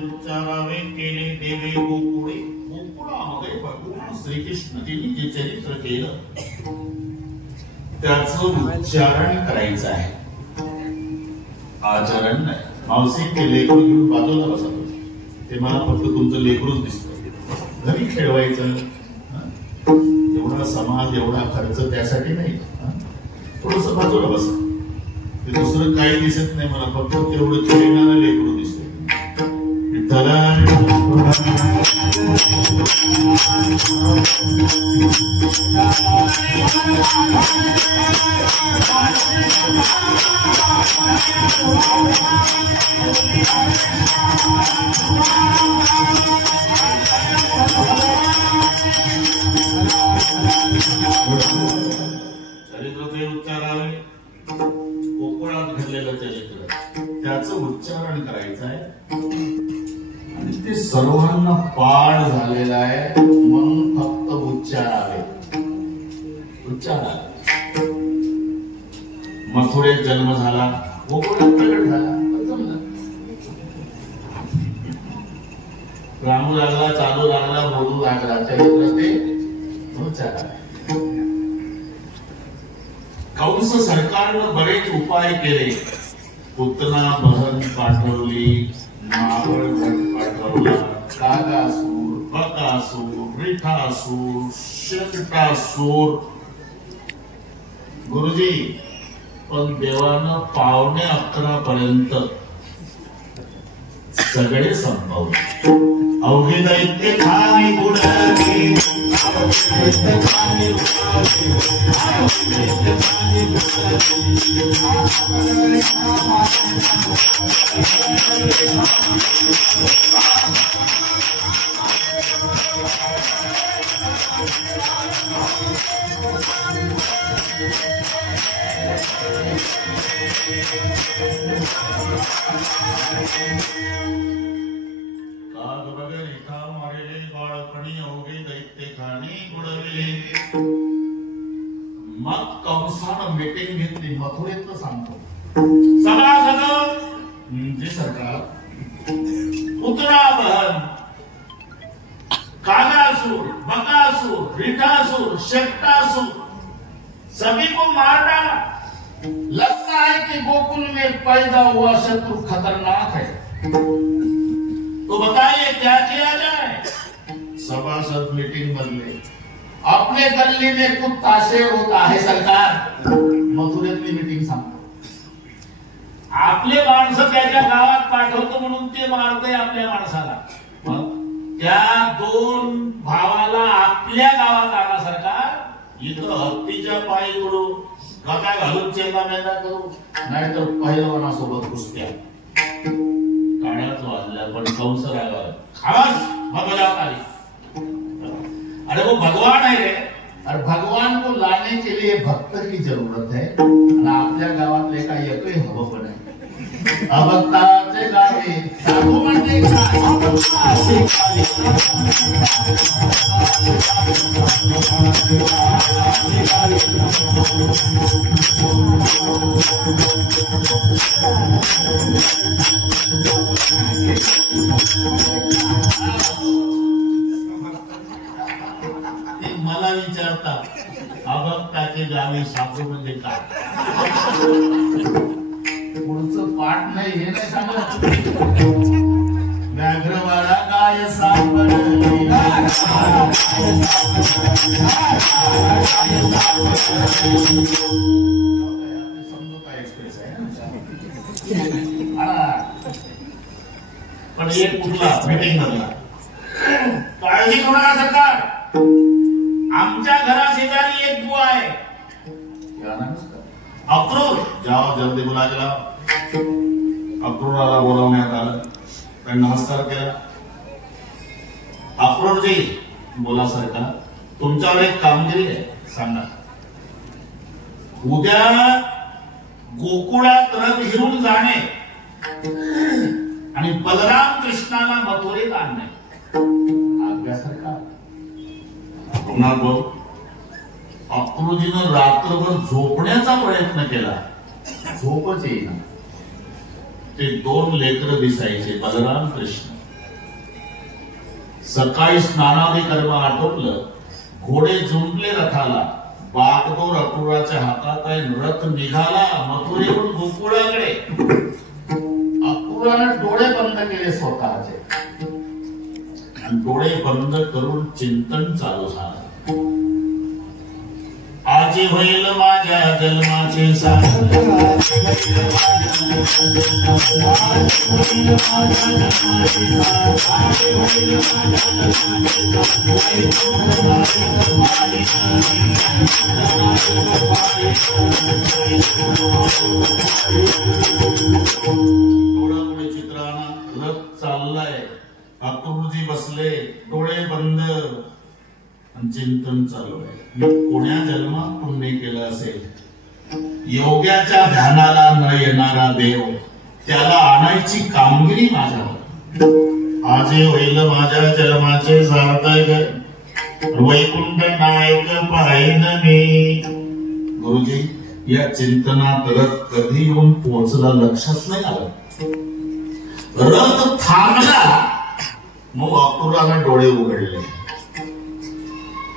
उच्चारावे केले देवे गोकुळे गोकुळामध्ये भगवान श्रीकृष्णजींनी जे चरित्र केलं त्याचं उच्चारण करायचं आहे, आचरण नाही. मावशी ते लेकरू घेऊन बाजूला बसत होते, ते मला फक्त तुमचं लेकरूच दिसतं, घरी खेळवायचं एवढा समाज एवढा खर्च त्यासाठी नाही, थोडस बाजूला बस. ते दुसरं काही दिसत नाही मला, फक्त तेवढं खेळणारं लेकरू दिसत. चरित्र उच्चारावे, कोकणात घडलेलं चरित्र त्याचं उच्चारण करायचं आहे आणि ते सर्वांना पाठ झालेलं आहे, मग फक्त उच्चारावे. उच्चारावे. मथुरेत जन्म झाला, गोकुळात प्रकट झाला, रामू लागला, चालू लागला, बोलू लागला, चरित्र ते उच्चारावे. कंस सरकारनं बरेच उपाय केले, पुतना बहन पाठवली, मावळ पाठवला, कागासूर, बकासूर, रिठासूर, शकटासूर. गुरुजी पण देवानं 11:15 सगळे संपवले. अवघे दैत्य खाणी बुडाली, मग कंसानं मीटिंग घेतली, मथुरेतलं सांगतो. सभासद जे सरकार, पुतळा बहन, कागासूर, बकासूर, रिठासूर, शकटासूर सभी को मार डाला. लगता है कि गोकुल में पैदा हुआ शत्रु खतरनाक है, तो बताइए क्या किया जाए. सभासद मीटिंग बदले, अपने गली में कुत्ता शेर होता है सरकार. मथुरेतली मीटिंग सांगतो, आपले माणसं त्याच्या गावात पाठवतो म्हणून ते मारतय आपल्या माणसाला. त्या 2 भावाला आपल्या गावात आणा सरकार, इथं हत्तीच्या पायी उडू, गदा घालून चेंदा मेंदा करू, नाहीतर पहिलवानासोबत कुस्त्या. काळ्याच वाजल्या पण कंस रागावर आवाज भगवत आली. अरे वो भगवान है रे, और भगवान को लाने के लिए भक्त की जरूरत है. आपल्या गावातले काही एकही हवं पण आहे. अभक्ताचे गावे साधू म्हणजे मला विचारता अभक्ताचे गावी सापडू म्हणजे काय? पुढचं पाठ नाही हे नाही सांगत. व्याघ्रवाडा काय सापडले समजूता एक्सप्रेस आहे. पण एक कुठला मीटिंग करला काळजी करू नका सरकार. आमच्या घरा शेजारी एक बुवा आहे अक्रूर. जाओ जल्दी बोला गेला. अक्रूराला बोलावण्यात आलं. नमस्कार केला. अक्रूरजी बोला सरकार तुमच्यावर एक कामगिरी आहे सांगा. उद्या गोकुळात रथ घेऊन जाणे आणि बलराम कृष्णाला मथुरेत आणणे. आज्ञा सरकार. पुन्हा बोल. अक्रूरजीनं रात्रभर झोपण्याचा प्रयत्न केला. झोपच येईना. ते दोन लेकर दिसायचे बलराम कृष्ण. सकाळी स्नानादी कर्म आटोपलं. घोडे जुंपले रथाला. बागडोर अक्रूराच्या हातात आहे. रथ निघाला मथुरेहून गोकुळाकडे. अक्रूराने डोळे बंद केले स्वतःचे आणि डोळे बंद करून चिंतन चालू झालं. आजी होईल माझ्या जन्माचे सार्थक. डोळ्यापुढे चित्राना रथ चाललाय. अक्रूरजी बसले डोळे बंद चिंतन चालू आहे. मी कोण्या जन्मात पुण्य केलं असेल. योग्याच्या ध्यानाला न येणारा देव त्याला आणायची कामगिरी माझ्यावर. आजे होईल माझ्या जन्माचे सार्थक. वैकुंठ नायक पाहिन मी. गुरुजी या चिंतनात रथ कधी येऊन पोहोचला लक्षात नाही आलं. रथ थांबला. मग अक्रूराने डोळे उघडले.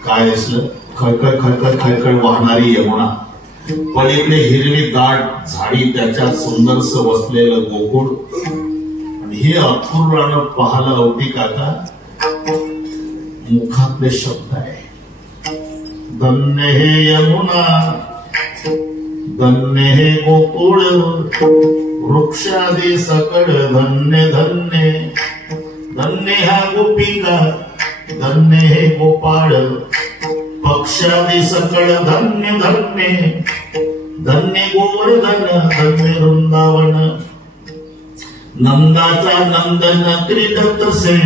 काय असलं खळखळ खळखळ खळखळ वाहणारी यमुना. पलीकडे हिरवी दाट झाडी त्याच्यात सुंदरस वसलेलं गोकुळ. आणि हे अक्रूरानं पाहला होती काका. मुखातले शब्द आहे धन्य हे यमुना धन्य हे गोकुळ वृक्षादी सकळ धन्य धन्य धन्य हा गोपिका धन्य हे गोपाळ पक्षादी सकळ धन्य धन्य धन्य गोवर्धन धन्य वृंदावन नंदाचा नंदन क्रीडत से.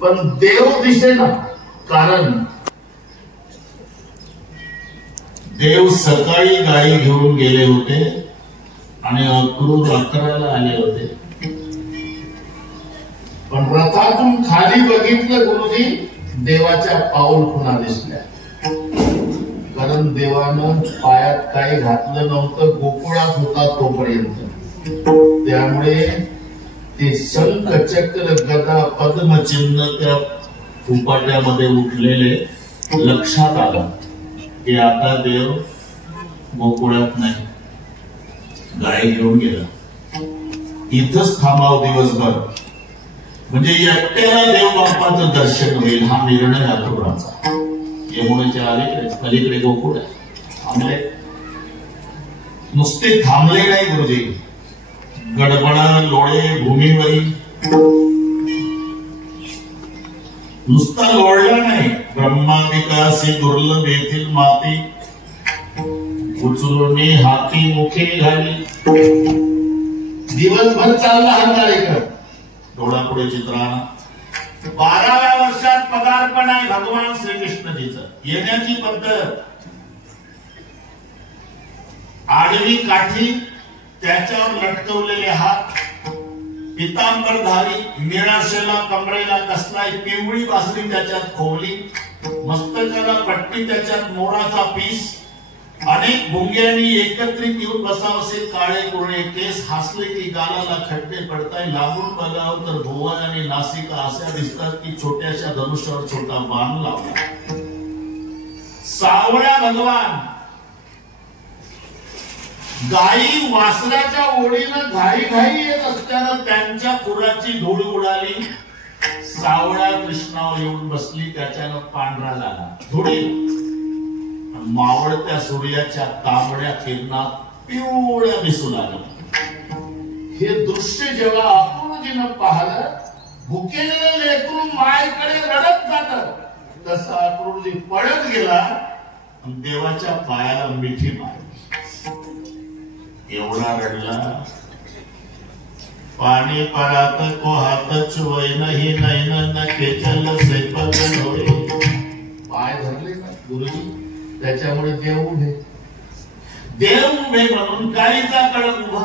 पण देव दिसेना. कारण देव सकाळी गाई घेऊन गेले होते आणि अक्रूर अकराला आले होते. पण रथातून खाली बघितलं गुरुजी देवाच्या पाऊल खुणा दिसल्या. कारण देवानं पायात काही घातलं नव्हतं. गोकुळात होता तोपर्यंत. त्यामुळे ते शंख चक्र गदा पद्मचिन्ह त्या फुपाट्यामध्ये उठलेले लक्षात आलं की आता देव गोकुळात नाही गाय घेऊन गेला. इथंच थांबाव दिवसभर म्हणजे एकट्याला देव बाप्पाचं दर्शन होईल हा निर्णय अक्रूराचा. यमुनेच्या अलीकडे गोकुळ थांबले. नुसते थांबले नाही गुरुजी. गडबडा लोळे भूमीवरी. नुसता लोळला नाही. ब्रह्मादिकासी दुर्लभ येथील माती उचलून हाती मुखे घाली. दिवसभर चालला हा कार्यक्रम. डोळ्यापुढे चित्राना 12व्या वर्षात पदार्पण आहे भगवान श्रीकृष्णजीचं. येण्याची पद्धत आडवी काठी त्याच्यावर लटकवलेले हात पितांबरधारी निळाशेला कमरेला कसलाय पिवळी बासरी त्याच्यात खोवली मस्तकाला पट्टी त्याच्यात मोराचा पीस अनेक भुंग्यांनी एकत्रित येऊन बसावसे काळे कुरळे केस हसले की गालाला खड्डे पडताय लांबून बघावं तर भुवया आणि नासिका अशा दिसतात की छोट्याशा धनुष्यावर छोटा बाण लावला भगवान गायी वासराच्या ओढीनं घाई घाई येत असताना त्यांच्या खुराची धूळ उडाली, सावळ्या कृष्णावर येऊन बसली, त्याच्यानं पांढरा झाला धुळी, मावळत्या सूर्याच्या तांबड्या किरणात पिवळ्या दिसू लागल्या. हे दृश्य जेव्हा अक्रूजीनं पाहिलं, भुकेलेलं लेकरू मायकडे रडत जात, तसा अक्रूरजी पळत गेला आणि देवाच्या पायाला मिठी मारली. एवढा रडला, पाणी परात को हात चुवय नाही नैन न केचल सैपक डोळे. पाय धरले ना गुरुजी, त्याच्यामुळे देव उभे. देव उभे म्हणून गाईचा कळप उभा.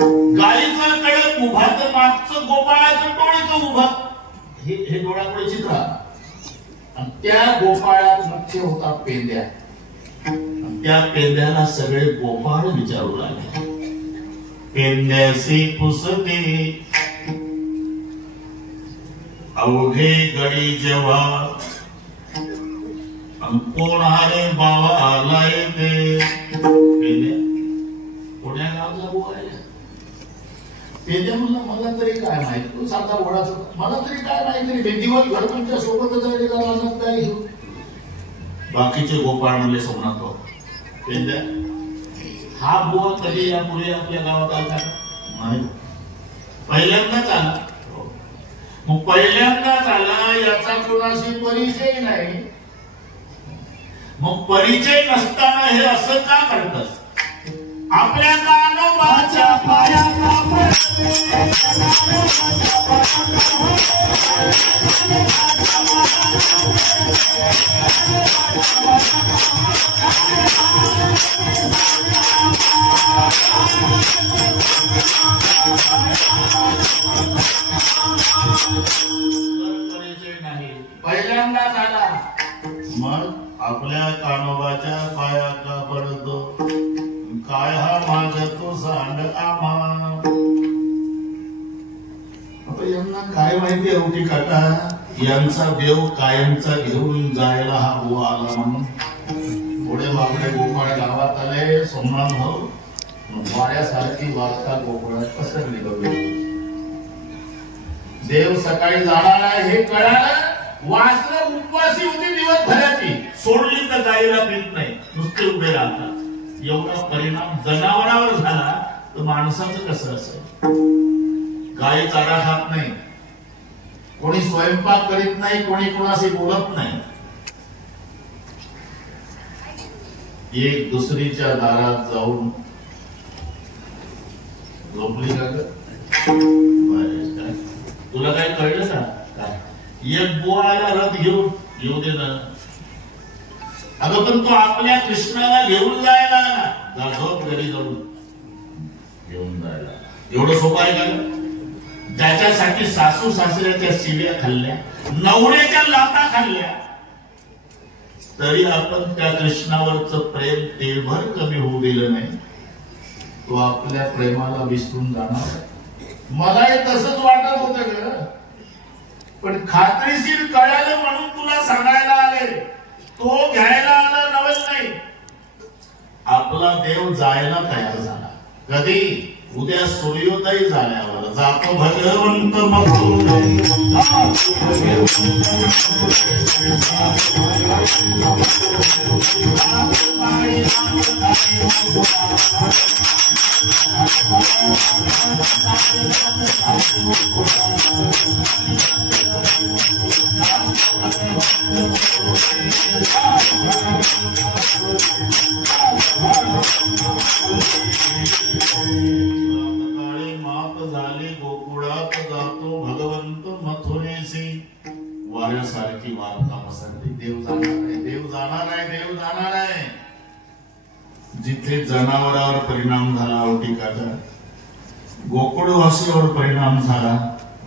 गाईचा कळप उभा तर मागचं गोपाळाचं टोळीचं उभा. हे डोळ्यापुढे चित्र. आणि त्या गोपाळात मुख्य होता पेंद्या. त्या पेंद्याला सगळे गोपाळ विचारू लागले, पेंद्यासी पुसते अवघे गडी जेव्हा, कोणारे बावाला येते. पेंद्या कोण्या गावचा बुवा आहे? पेंद्या म्हणला, मला तरी काय माहिती, तू साधा घोडाच, मला तरी काय माहिती, दिवस घर तुमच्या सोबतच आहे का, रानात काय घेऊ. बाकीचे गोपाळ म्हणले, सोमनाथ भाऊ, पेंद्या हा बुवा कधी यापूर्वी आपल्या गावात आला नाही, पहिल्यांदाच आला. मग पहिल्यांदाच आला, याचा कोणाशी परिचय नाही. मग परिचय नसताना हे असं का करतात? आपल्या कानोबाच्या पायाला परिचय नाही, पहिल्यांदाच आला. मग आपल्या कानोबाच्या पाया का पडतो, काय हा मागतो सांग आम्हा. यांना काय माहिती होती काका, यांचा देव कायमचा घेऊन जायला हा बुवा आला म्हणून. पुढे बापडे गोपाळ गावात आले. सोमनाथ भाऊ वाऱ्यासारखी वागता गोकुळात पसरली बघू. देव सकाळी जाणार आहे हे कळालं. वासरं उपवासी होती दिवसभराची, सोडली तर गायीला पीत नाही, नुसते उभे राहतात. एवढा परिणाम जनावरावर झाला तर माणसाचं कसं असेल? गायी चारा खात नाही, कोणी स्वयंपाक करीत नाही, कोणी कोणाशी बोलत नाही. एक दुसरीच्या दारात जाऊन झोपली का? तुला काय कळलं का? काय एक बुवा आला रथ घेऊन, येऊ दे ना. अगं पण तो आपल्या कृष्णाला घेऊन जायला ना, झोप घरी जाऊन घेऊन जायला एवढं सोपं आहे का? ज्याच्यासाठी सासू सासऱ्याच्या शिव्या खाल्ल्या, नवऱ्याच्या लाथा खाल्ल्या, तरी आपण त्या कृष्णावरचं प्रेम तेभर कमी होऊ दिलं नाही. तो आपल्या प्रेमाला विसरून जाणार. मलाही तसंच वाटत होतं ग, पण खात्रीशीर कळालं म्हणून तुला सांगायला आले. तो घ्यायला आला नवल नाही. आपला देव जायला तयार झाला. कधी? उद्या सूर्योदय झाल्यावर जातो भगवंत झाले गोकुळात जातो भगवंत मथुरेसी. वाऱ्यासारखी वार्ता पसरली. देव जाणार आहे, देव जाणार आहे, देव जाणार आहे. जिथे जनावरावर परिणाम झाला होती काका, गोकुळवासीवर परिणाम झाला.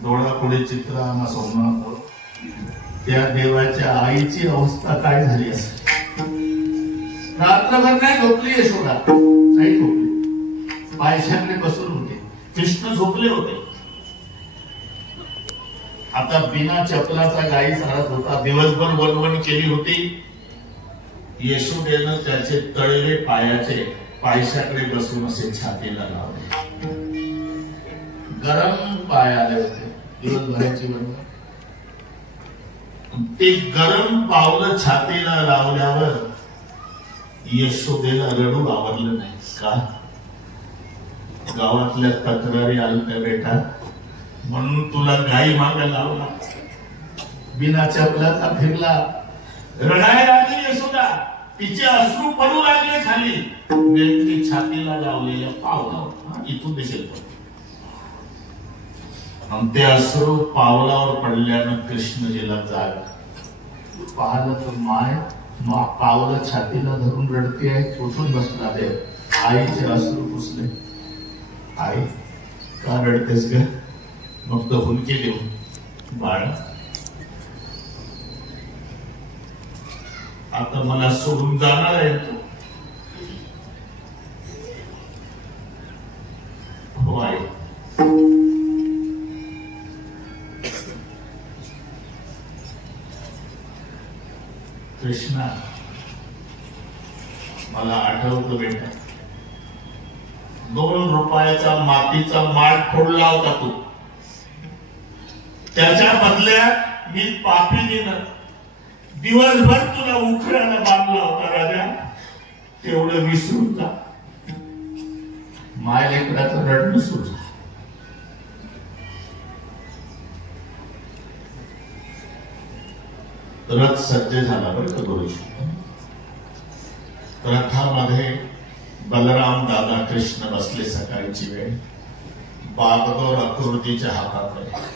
डोळ्यापुढे चित्र आम्हा सोमनाथ. त्या देवाच्या आईची अवस्था काय झाली असेल? रात्रभर नाही झोपली यशोदा, नाही झोपली. पायशाकडे बसून होते. कृष्ण झोपले होते. आता बिना चपलाचा गायी चालत होता. दिवसभर वनवन केली होती. येशूदेनं त्याचे तळले पायाचे पायशाकडे बसून असे छातीला लावले. गरम पाय आले होते दिवसभराची बरोबर. ते गरम पावलं छातीला लावल्यावर यशोदेला रडू आवरलं नाही. का? गावातल्या तक्रारी आल्या बेटा म्हणून तुला गाई मागायला लावला. बिना चपलाचा फिरला. रडायला लागली यशोदा. तिचे अश्रू पडू लागले खाली. नेमकी छातीला लावलेल्या पावलावर. इथून दिसेल आणि ते अश्रू पावलावर पडल्यानं कृष्णजीला जाग पाहिलं तर माय पावलं छातीला धरून रडते आहे. उठून बसला देव. आईचे अश्रू पुसले. आई का रडतेस ग? मग तो हुंदके देऊ बाळ आता मला सोडून जाणार आहे तू? हो आई. कृष्णा मला आठवतं बेटा 2 रुपयाचा मातीचा माठ फोडला होता तू. त्याच्या बदल्यात मी पापीनीनं दिवसभर तुला उखड्याला बांधला होता राजा. तेवढं विसरून जा. माय लेकराचं रडणं सुरू झालं. रथ सज्ज झाला बरं का गुरुजी. रथामध्ये बलराम दादा कृष्ण बसले. सकाळची वेळ. बागदोर अक्रोतीच्या हातात आहे.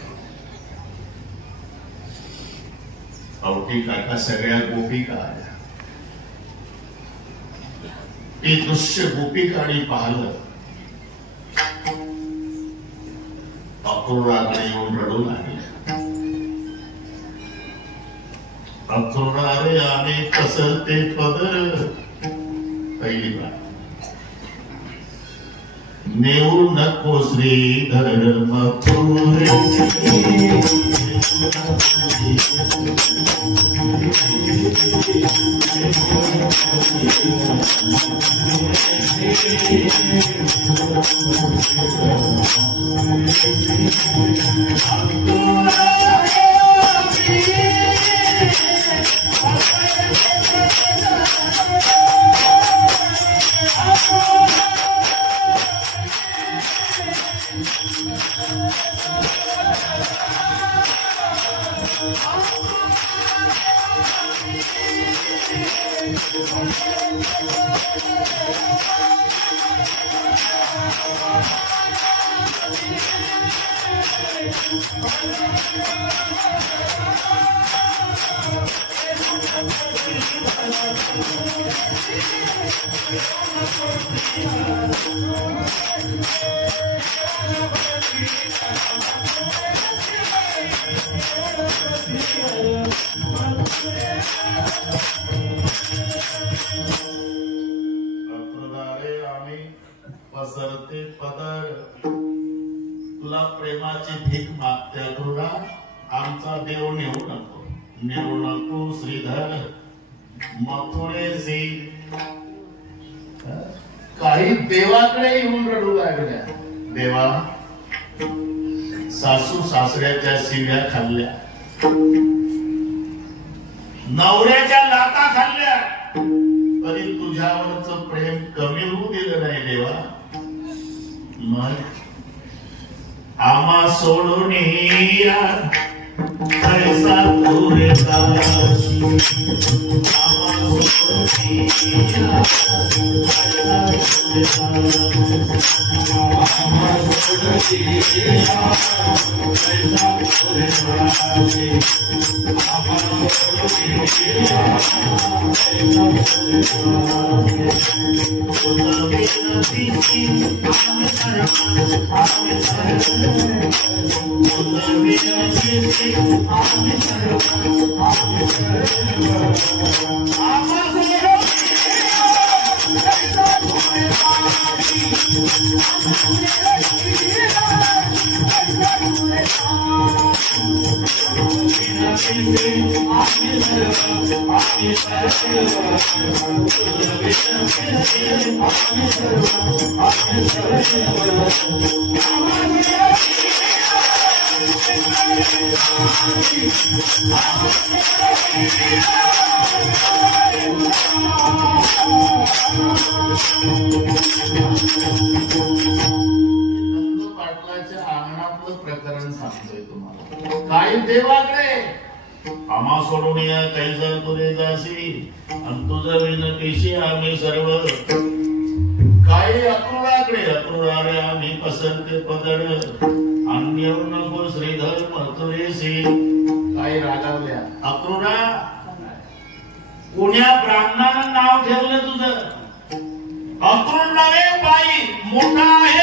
आवटी काका सगळ्या गोपिका आल्या. ते दृश्य गोपिकांनी पाहिलं. अक्रूराकडे येऊन रडू लागले. अक्रूरा रे आम्ही कसं ते पदर. पहिली बात नेऊ नको श्रीधर मथुरे. पसरते पदर. तुला प्रेमाची भीक मागते अक्रूरा. आमचा देव नेऊ नको. नेऊ नको श्रीधर मथुरेसी. काही देवाकडे येऊन रडू लागल्या. देवा सासू सासऱ्याच्या शिव्या खाल्ल्या. नवऱ्याच्या लाता खाल्ल्या. तरी तुझ्यावरच प्रेम कमी होऊ दिलं नाही देवा. मग आम्हा सोडून पैसा तुरे जाशी. आम्हा पाटलाच्या अंगणातलं प्रकरण सांगतोय तुम्हाला. काही देवाकडे आम्हा सोडून या काही जर तुरे जाशी आणि तुझं विन पेशी आम्ही सर्व काही अक्रूराकडे अक्रूरा रे आम्ही पसंत पदड अन्य नको श्रीधर मथुरेशी. काही रागावल्या अक्रूरा कोण्या ब्राह्मणानं नाव ठेवलं तुझं? अक्रूर नव्हे बाई मोठा आहे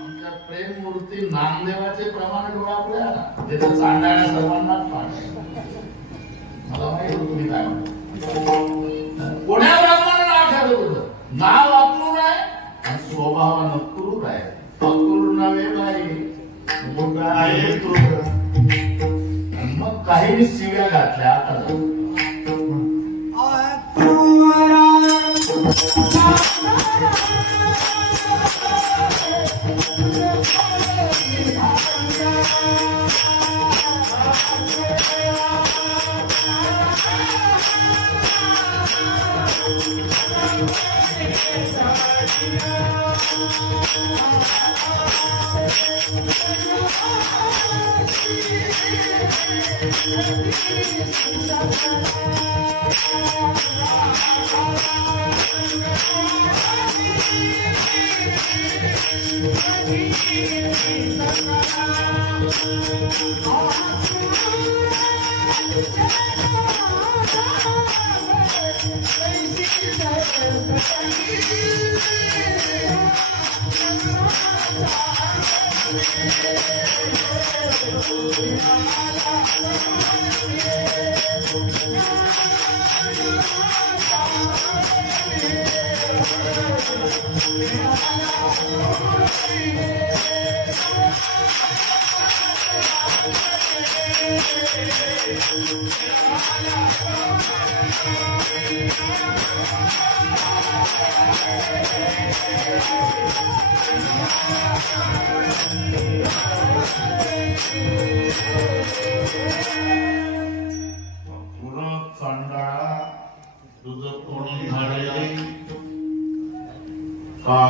आमच्या प्रेम मूर्ती नामदेवाचे प्रमाण डोळापल्या त्याचं चांडाळ्या सर्वांना मला माहिती होतं तुम्ही काय म्हणता. कोण्या ब्राह्मणानं नाव ठेवलं तुझं? नाव अक्रूर आहे आणि स्वभावानं क्रूर आहे. अक्रूर नव्हे बाई मोठा आहे क्रूर. मग काही शिव्या घातल्या. आता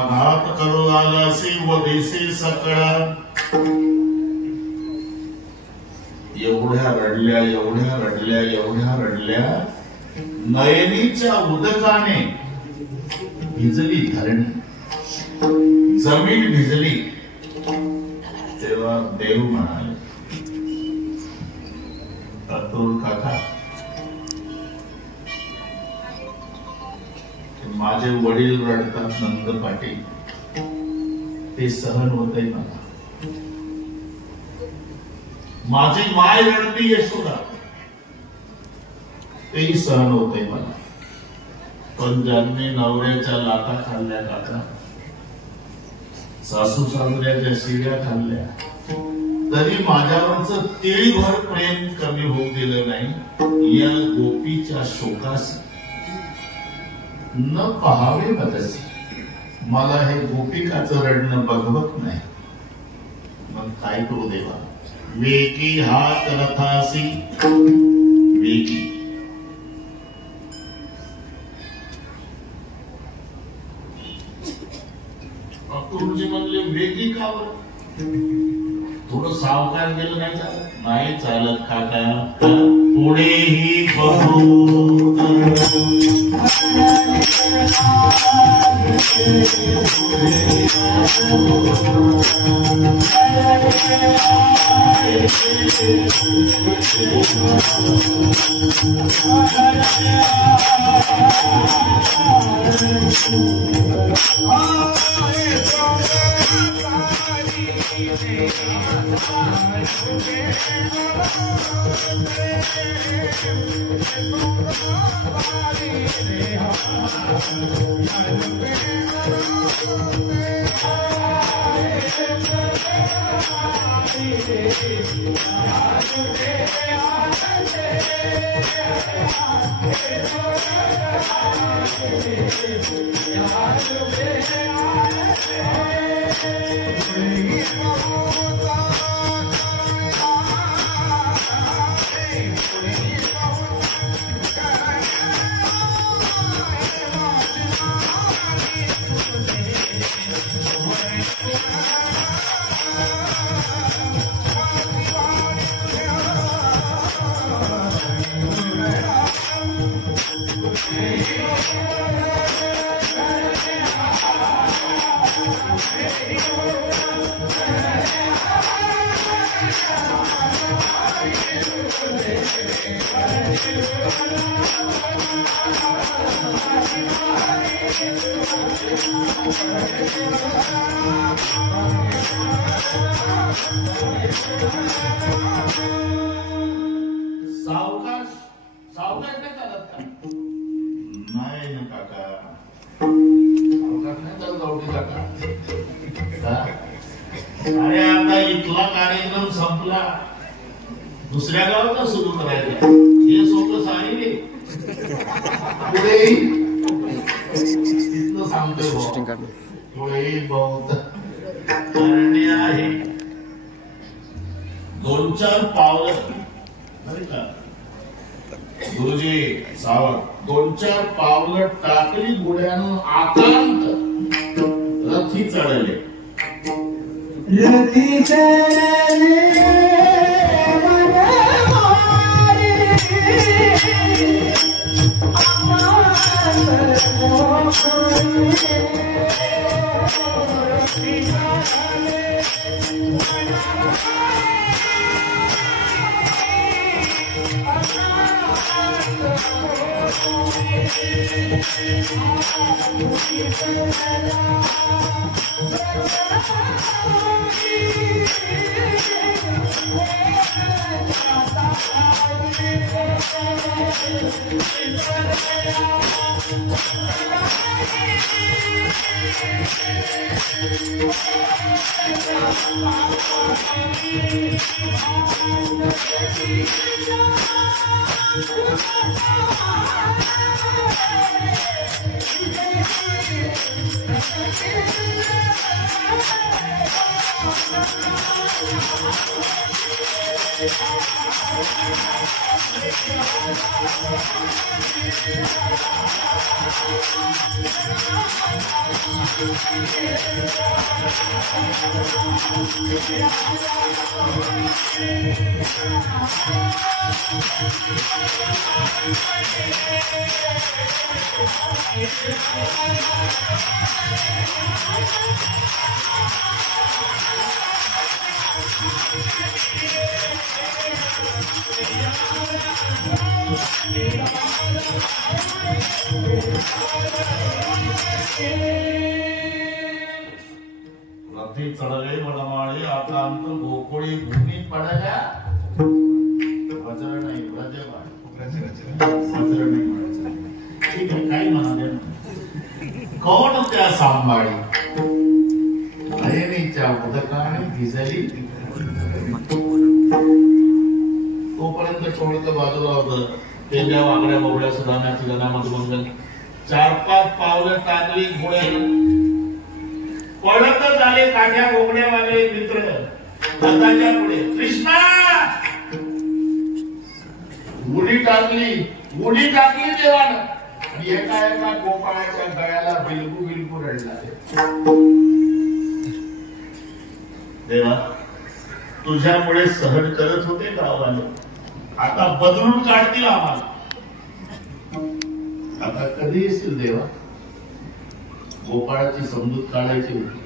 घात करू आलासी व देसी सकळा. एवढ्या रडल्या एवढ्या रडल्या एवढ्या रडल्या नयनीच्या उदकाने भिजली धरणी, जमीन भिजली. तेव्हा देव म्हणाले अक्रूर काका माझे वडील रडतात नंद पाटील ते सहन होत आहे मला. माझी माय रडती यशोदा तेही सहन होत आहे मला. पण ज्यांनी नवऱ्याच्या लाटा खाल्ल्या काका, सासू सासऱ्याच्या शिव्या खाल्ल्या, तरी माझ्यावरच तिळीभर प्रेम कमी होऊ दिलं नाही. या गोपीच्या शोकास न पहावे बदसी. मला हे गोपिकाचं रडणं बघवत नाही. मग काय करू देवा? वेकी हात रथासी वेकी. अक्रूरजी म्हणले वेगी का बरं? थोडं सावकार गेलं नाही चालत? नाही चालत काका. पुढेही बघू सावकाश सावकाश नाही चालत का? नाही ना काका, सावकाश नाही चालत गावठी काका. अरे आता इथला कार्यक्रम संपला, दुसऱ्या गावात सुरू करायचा. हे सोपं सांगितले पुढे इथलं सांगतोय पुढे बहुत करणे आहे. 2-4 पावलं नाही का गुरुजी सावध, 2-4 पावलं टाकली घोड्यानं आकांत रथी चढले. रथी चढले रथी चढले वनमाळी आकांत गोकुळी भूमी पडल्या. वज्र नाही वज्र नाही म्हणायचं. ठीक आहे, काही म्हणाले कोण त्या सांभाळी ऐनीच्या उदकाने भिजली. तोपर्यंत चोळीचं बाजूला होतं. ते त्या वाकड्या बोबड्या सुधारण्याची गणामत मंगल 4-5 पावलं टाकली घोड्यानं. पळतच आले काठ्या बोबड्या वाले मित्र रथाच्या पुढे. कृष्णा उडी टाकली देवानं. एका गोपाळाच्या गळ्याला बिलकू रडला. देवा, तुझ्यामुळे सहन करत होते गावाने, आता बदलून काढतील आम्हाला. आता कधी येशील देवा? गोपाळाची समजूत काढायची होती.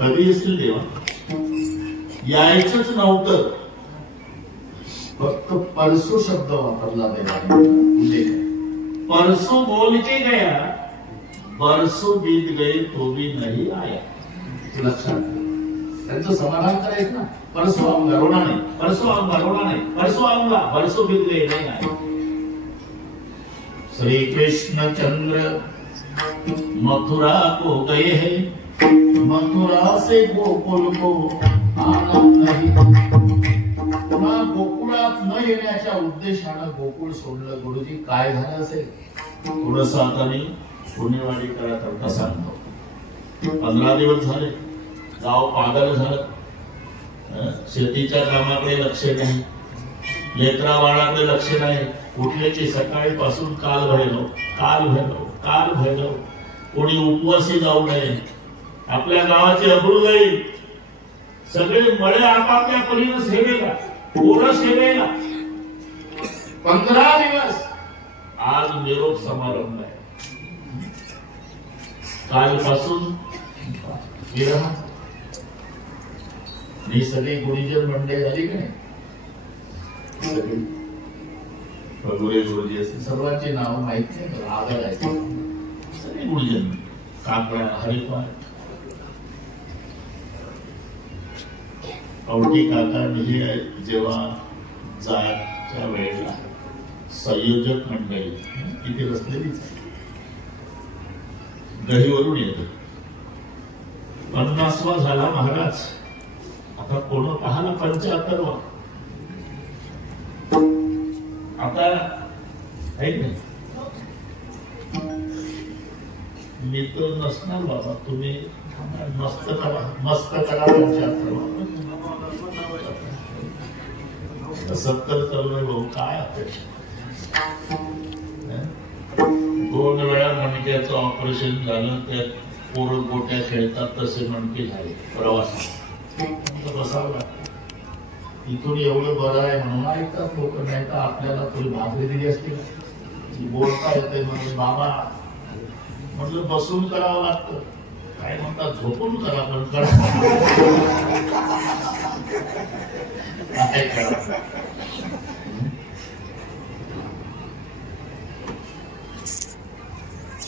कधी येशील देवा? यायचंच नव्हतं, फक्त परसो शब्द वापरला देवा. परसों बोल के गया, बरसों बीत गए तो भी नहीं आया. लक्षात त्यांचं समाधान करायचं ना. परसो आऊंगा, रोना नहीं, परसो आऊंगा, रोना नहीं, परसो आऊंगा, बरसों बीत गए, नहीं आए. श्री कृष्ण चंद्र मथुरा को गए हैं, मथुरा से गोकुल को आना नहीं. पुन्हा गोकुळात न येण्याच्या उद्देशानं गोकुळ सोडलं. गुरुजी काय झालं असेल थोडंसं आता मी पुण्यवाडी करता सांगतो. 15 दिवस झाले, गाव पागल झालं. शेतीच्या कामाकडे लक्ष नाही, लेकरा बाळाकडे लक्ष नाही. उठल्याची सकाळीपासून काल भैरव. कोणी उपवासी जाऊ नये, आपल्या गावाची अब्रू जाईल. सगळे मळे आपापल्या परीनं सेवेला, पोरं सेवेला. 15 दिवस. आज निरोप समारंभ आहे. कालपासून विरह. ही सगळी गुरुजन मंडळी झाली का नाही? सगळी भगुरे गुरुजी असे सर्वांची नाव माहित नाही, आदर आहे. सगळे गुरुजन, काकडा, हरिपाठ, कवटी काकांनी जेव्हा जायच्या वेळेला संयोजक मंडळी तिथे बसलेलीच आहे. गहीवरून येत 50वा झाला महाराज. आता कोण पाहाला 75वा. आता ऐक नाही, मी तर नसणार बाबा, तुम्ही मस्त करा 75वा. 70 चालू आहे भाऊ, काय अपेक्षा. 2 वेळा मणक्याचं ऑपरेशन झालं, त्यात पोरं गोट्या खेळतात तसे मणके झाले. प्रवासात बसावं लागतं. इथून एवढं बरं आहे म्हणून ऐकतात लोक, नाही तर आपल्याला थोडी भाकरी दिली असते बोलता येते म्हणून बाबा म्हटलं बसून करावं लागतं. काय म्हणतात झोपून करा, पण करा.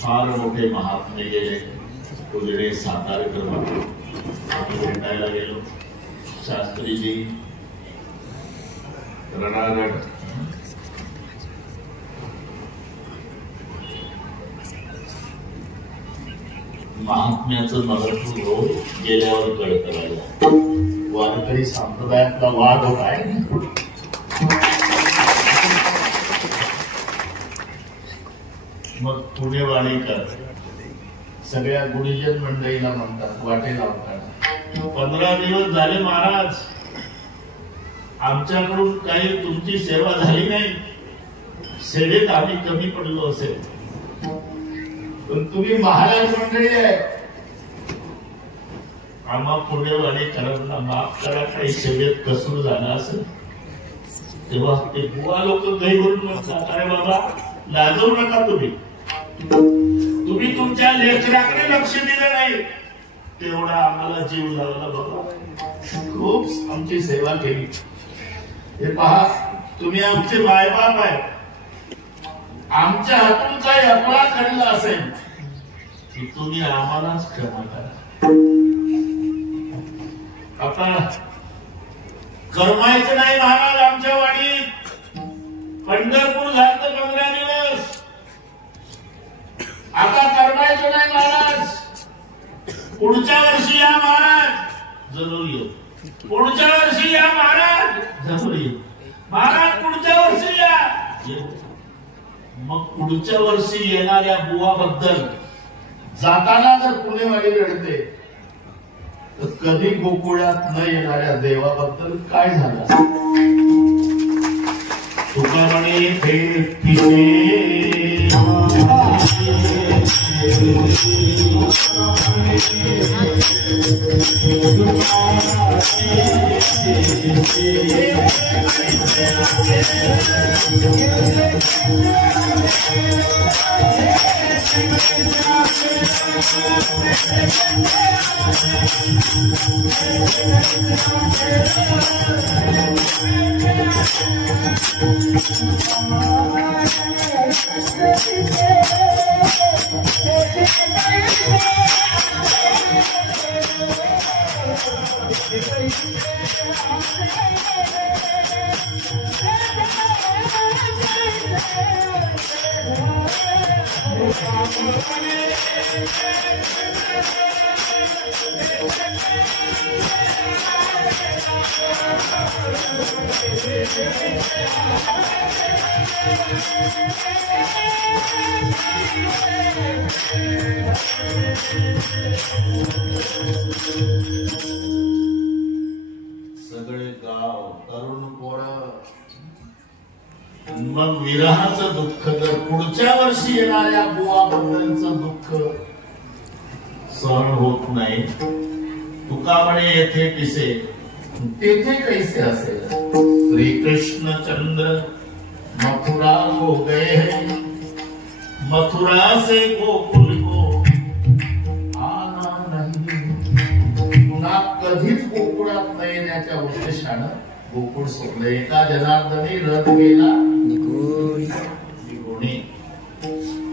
फार मोठे महात्मे गेले. उजडे सातारकर भेटायला गेलो. शास्त्रीजी, रणागड, महात्म्याचं महत्व रोज गेल्यावर कळत राहिलं. वारकरी संप्रदायातला वाद होत आहे. मग पुणेवाडीकर सगळ्या गुरुजन मंडळीला म्हणतात, वाटे लावतात, 15 दिवस झाले महाराज, आमच्याकडून काही तुमची सेवा झाली नाही. सेवेत आम्ही कमी पडलो असेल, पण तुम्ही महाराज मंडळी आहे, आम्हा पुणेवाडीकरांना माफ करा. काही सेवेत कसूर झाला असेल. तेव्हा ते बुवा लोक काही करून म्हणतात, अरे बाबा लाजवू नका, तुम्ही तुमच्या लेकराकडे लक्ष दिलं नाही, तेवढा आम्हाला जीव लावला बाबा. खूप आमची सेवा केली. हे पहा, तुम्ही आमचे मायबाप आहे. आमच्या हातून काही अपराध घडला असेल की तुम्ही आम्हालाच क्षमा करा. आता करमायचं नाही महाराज. आमच्या वाडीत पंढरपूर झालं 15 दिवस. आता करमायचं नाही महाराज. पुढच्या वर्षी या महाराज, जरूर येऊ. पुढच्या वर्षी या महाराज, जरूर येऊ. महाराज पुढच्या वर्षी या. मग पुढच्या वर्षी येणाऱ्या बुवाबद्दल जाताना जर पुणेवाडी रडते, तर कधी गोकुळात न येणाऱ्या देवाबद्दल काय झालं. तुका म्हणे सगळे गाव तरुण पोरं मग विरहाचं दुःख तर पुढच्या वर्षी येणाऱ्या बुवाबद्दलचं दुःख सहन होत नाही. तुका म्हणे येथे पिसे तेथे कैसे असेल. श्री कृष्ण चंद्र मथुरा को गए हैं, मथुरा से गोकुल को आना नहीं. पुन्हा कधीच गोकुळात न येण्याच्या उद्देशानं गोकुळ सोडलं. एका जनार्दनी रथ गेला निघोणी.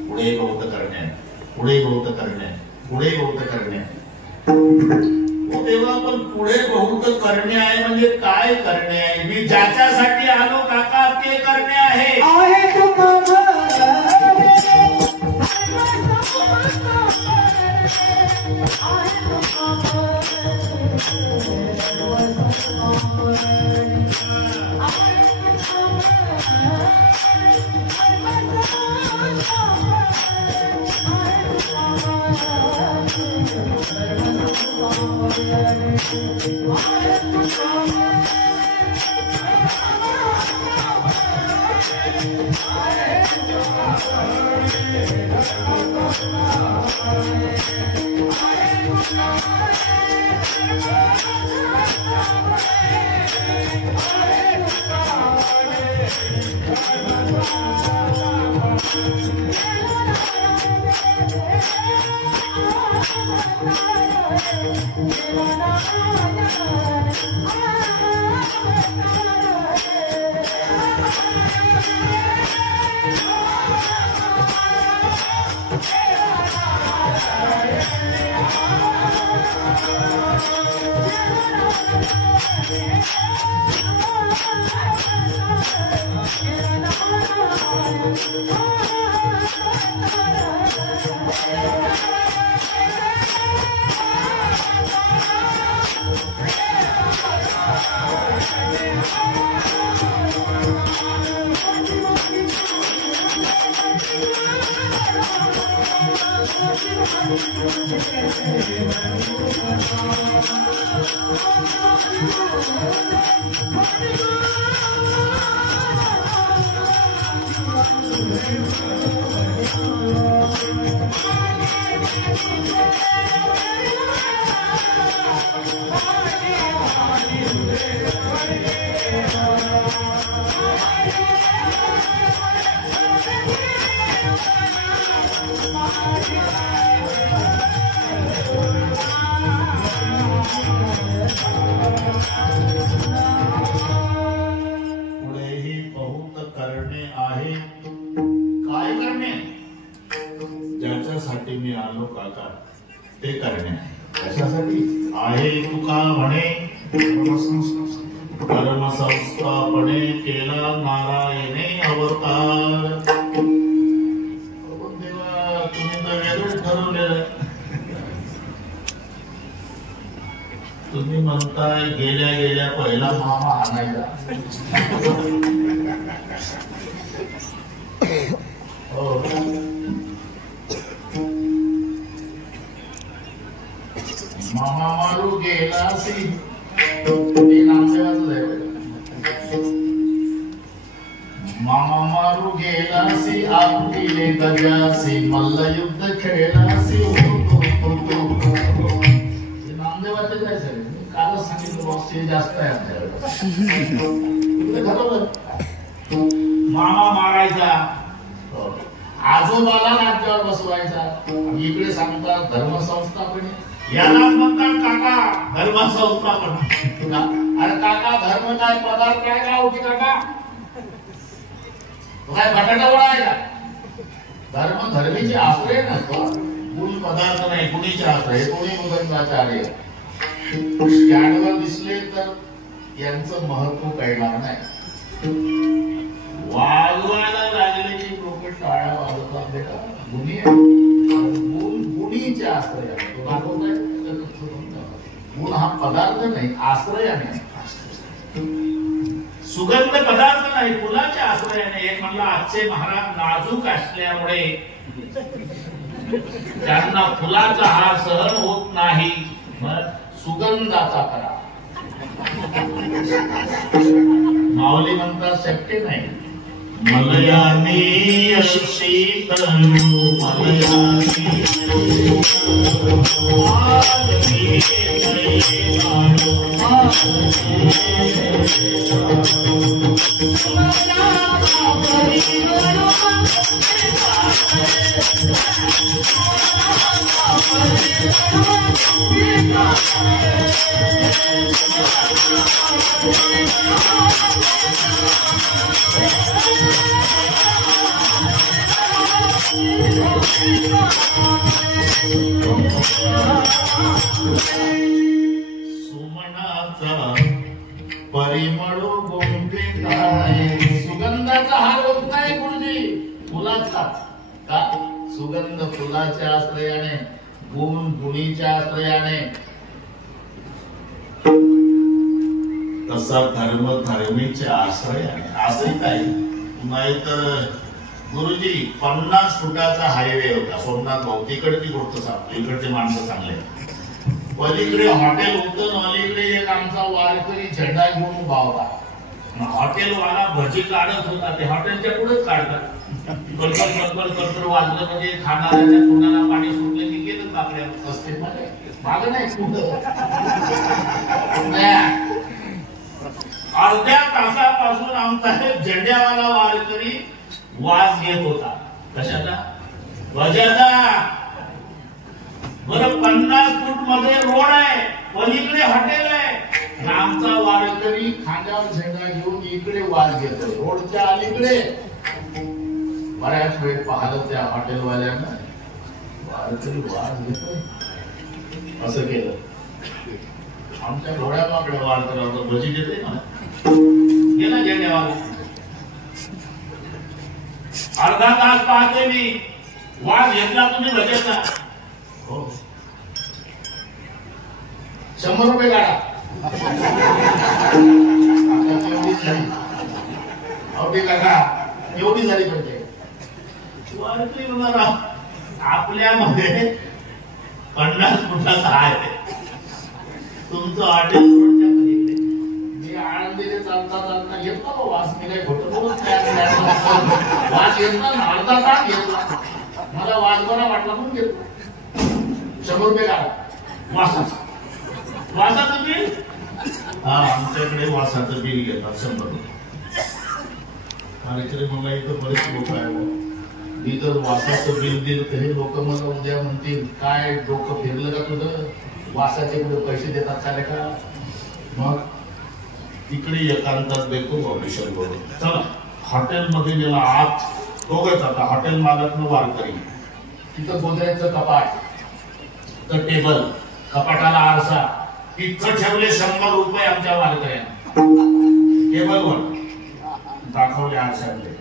पुढे गौत करण्या, पुढे गौत करण्या, पुढे गौत करण्या. तेव्हा पण पुढे बहुत करणे आहे म्हणजे काय करणे आहे. मी ज्याच्यासाठी आलो काका ते करणे आहे. ज्याच्यासाठी मी आलो काका ते करणे. कशासाठी आहे तुका म्हणे कर्मसंस्थापणे केला नारायणे अवतार. देवा तुम्ही तर वेगळंच ठरवलेलं. तुम्ही म्हणताय गेल्या गेल्या पहिला मामा आणायला. हो मामा मारू गेला सी मामा मारू गेला सी आपले गजासी मल्ल युद्ध खेळासी. नामदेवाचे काय सर कालच सांगितलं बॉक्स जास्त आहे आपल्याकडे. ठरवलं मामा मारायचा, आजोबाला राज्यावर बसवायचा. इकडे सांगतात धर्मसंस्थापने. याला म्हणतात काका धर्मसंस्थापना. अरे काका धर्म काय पदार्थ काय का होती काका. तो काय बटाटा वडा आहे का. धर्म धर्मीचे आश्रय नसतो, कुणी पदार्थ नाही, कुणीचे आश्रय. कोणी मुदंगाचार्य स्टँडवर दिसले तर यांचं महत्व कळणार नाही. वाजवायला लागले की लोक टाळ्या वाजवतात. बेटा गुन्हे पदार्थ नाही, आश्रयाने. सुगंध पदार्थ नाही, फुलाच्या आश्रयाने. एक म्हणला आजचे महाराज नाजूक असल्यामुळे त्यांना फुलाचा हार सहन होत नाही, मग सुगंधाचा करा. माऊली म्हणतात शक्य नाही. मलयानी शीतल मलयानी सुमनाचा परिमळ गोंडे काय. सुगंधाचा हार होत नाही गुरुजी, फुलाचा का. सुगंध फुलाच्या आश्रयाने, गुण गुणीच्या आश्रयाने. तसा धर्म धर्मीच्या आश्रयाने. असं काय नाहीतर गुरुजी 50 फुटाचा हायवे होता सोमनाथ भाऊ. तिकडची गोष्ट सांगतो, इकडचे माणसं चांगले. पलीकडे हॉटेल होतं, अलीकडे एक आमचा वारकरी झेंडा घेऊन उभा होता. हॉटेलवाला भजी काढत होता, ते हॉटेलच्या पुढेच काढतात. कलकल वाजलं म्हणजे खाणाऱ्याच्या तोंडाला पाणी सुटलं की गेलं काकड्या असते मागं नाही कुठं. अर्ध्या तासापासून आमचा झेंड्यावाला वारकरी वास घेत होता. कशाचा? भज्याचा. बरं 50 फूट मध्ये रोड आहे, पलीकडे हॉटेल आहे. आमचा वारकरी खांद्यावर झेंडा घेऊन इकडे वास घेतो, रोडच्या अलीकडे. बऱ्याच वेळ पाहिलं त्या हॉटेलवाल्यानं, वारकरी वास घेतोय असं केलं. आमच्या डोळ्या माकडे वारकऱ्यावर भजी देते ना, गेला झेंड्यावाला. अर्धा तास पाहते मी, वास घेतला तुम्ही भज्याचा. हो 100 रुपये काढा. एवढी झाली पाहिजे. आपल्यामध्ये 50 फुटाचा आहे तुमचं हॉटेल रोडच्या पलीकडे. मी आनंदीने चालता चालता घेतला वास. मी काही खोटं बोलत नाही. वास घेतला ना, अर्धा तास घेतला. मला वास बरा वाटला म्हणून घेतला. 100 रुपये काढा वासाचा. वासाचं बिल? हा, आमच्याकडे वासाचं बिल घेतात 100 रुपये. आणि मला इथं बरेच लोक आहे. मी जर वासाचं बिल दिलं तर हे लोक मला उद्या म्हणतील काय डोकं फिरलं का तुझं, वासाचे पुढे पैसे देतात का का. मग तिकडे एकांतात बेकून ऑडिशन करून चला हॉटेलमध्ये गेला. आत दोघंच आता हॉटेल मालकनं वारकरी. तिथं गोदरेजचं कपाट, तर टेबल, कपाटाला आरसा. तिथं ठेवले 100 रुपये आमच्या वारकऱ्यांना. टेबलवर दाखवले आरशातले.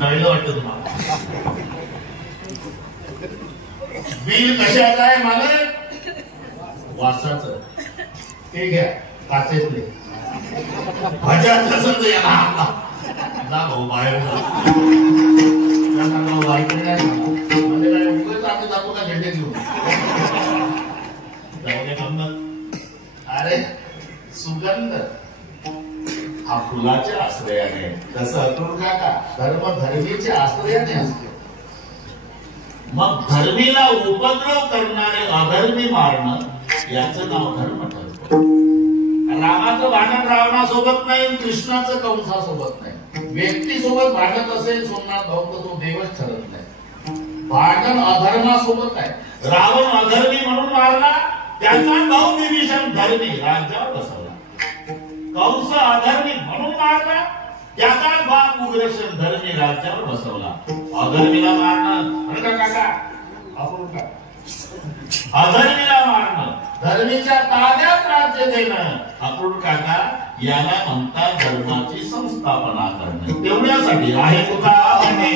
कळलं वाटतं तुम्हाला? बिल कशाचं आहे मालक? वासाचं. ते घ्या काचेतले. भज्याचं समज येणार जा भाऊ बाहेर जा. वाईकडे नाही म्हणजे काय उगाच आम्ही जातो का झेंडे घेऊन. अरे सुगंध हा फुलाच्या आश्रयाने. तसं अतुल काका धर्म धर्मीच्या आश्रयाने असते. मग धर्मीला उपद्रव करणारे अधर्मी मारणं याचं नाव धर्म ठरतं. रामाचं भांडण रावणासोबत नाही, कृष्णाचं कंसासोबत नाही. व्यक्तीसोबत भांडत असेल सोमनाथ भाऊ तर तो देवच ठरत नाही. भांडण अधर्मासोबत आहे. रावण अधर्मी म्हणून मारला, त्याचा भाऊ विभीषण धर्मी राज्यावर बसवला. कंस अधर्मी म्हणून मारला, त्याचा बाप उग्रसेन धर्मी राज्यावर बसवला. अधर्मीला मारणं काका आपण का अधर्मीला मारणं, धर्मीच्या ताब्यात राज्य देणं अक्रूर काका याला म्हणतात धर्माची संस्थापना करणे. तेवढ्यासाठी आहे तुका मी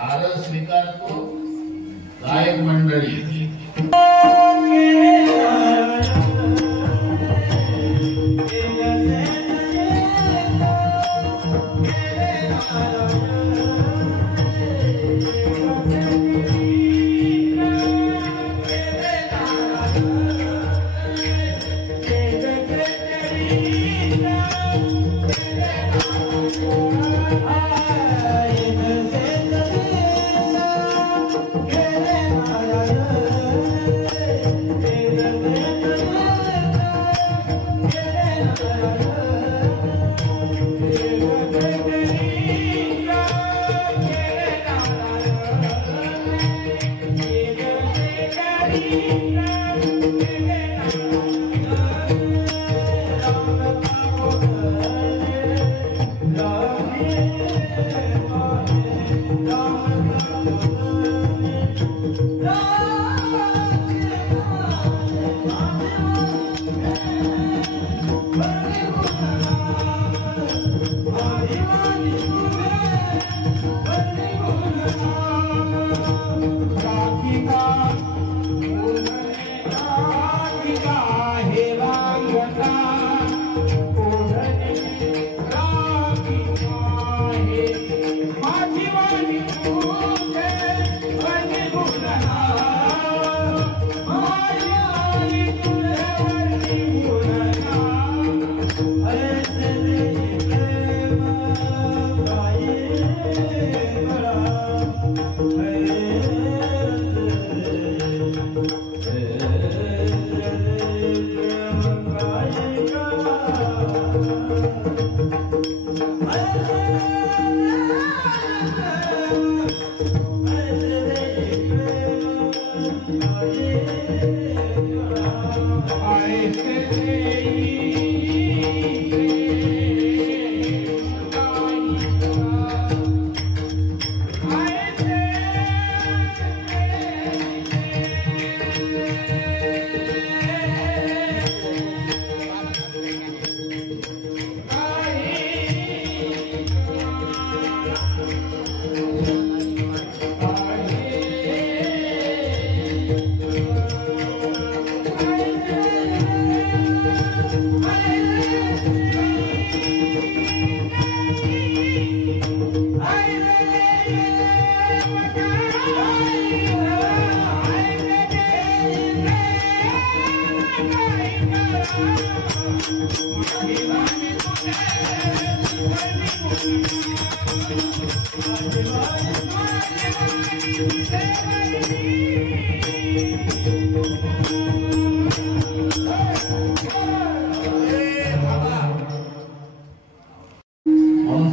हार स्वीकारतो. गायक मंडळी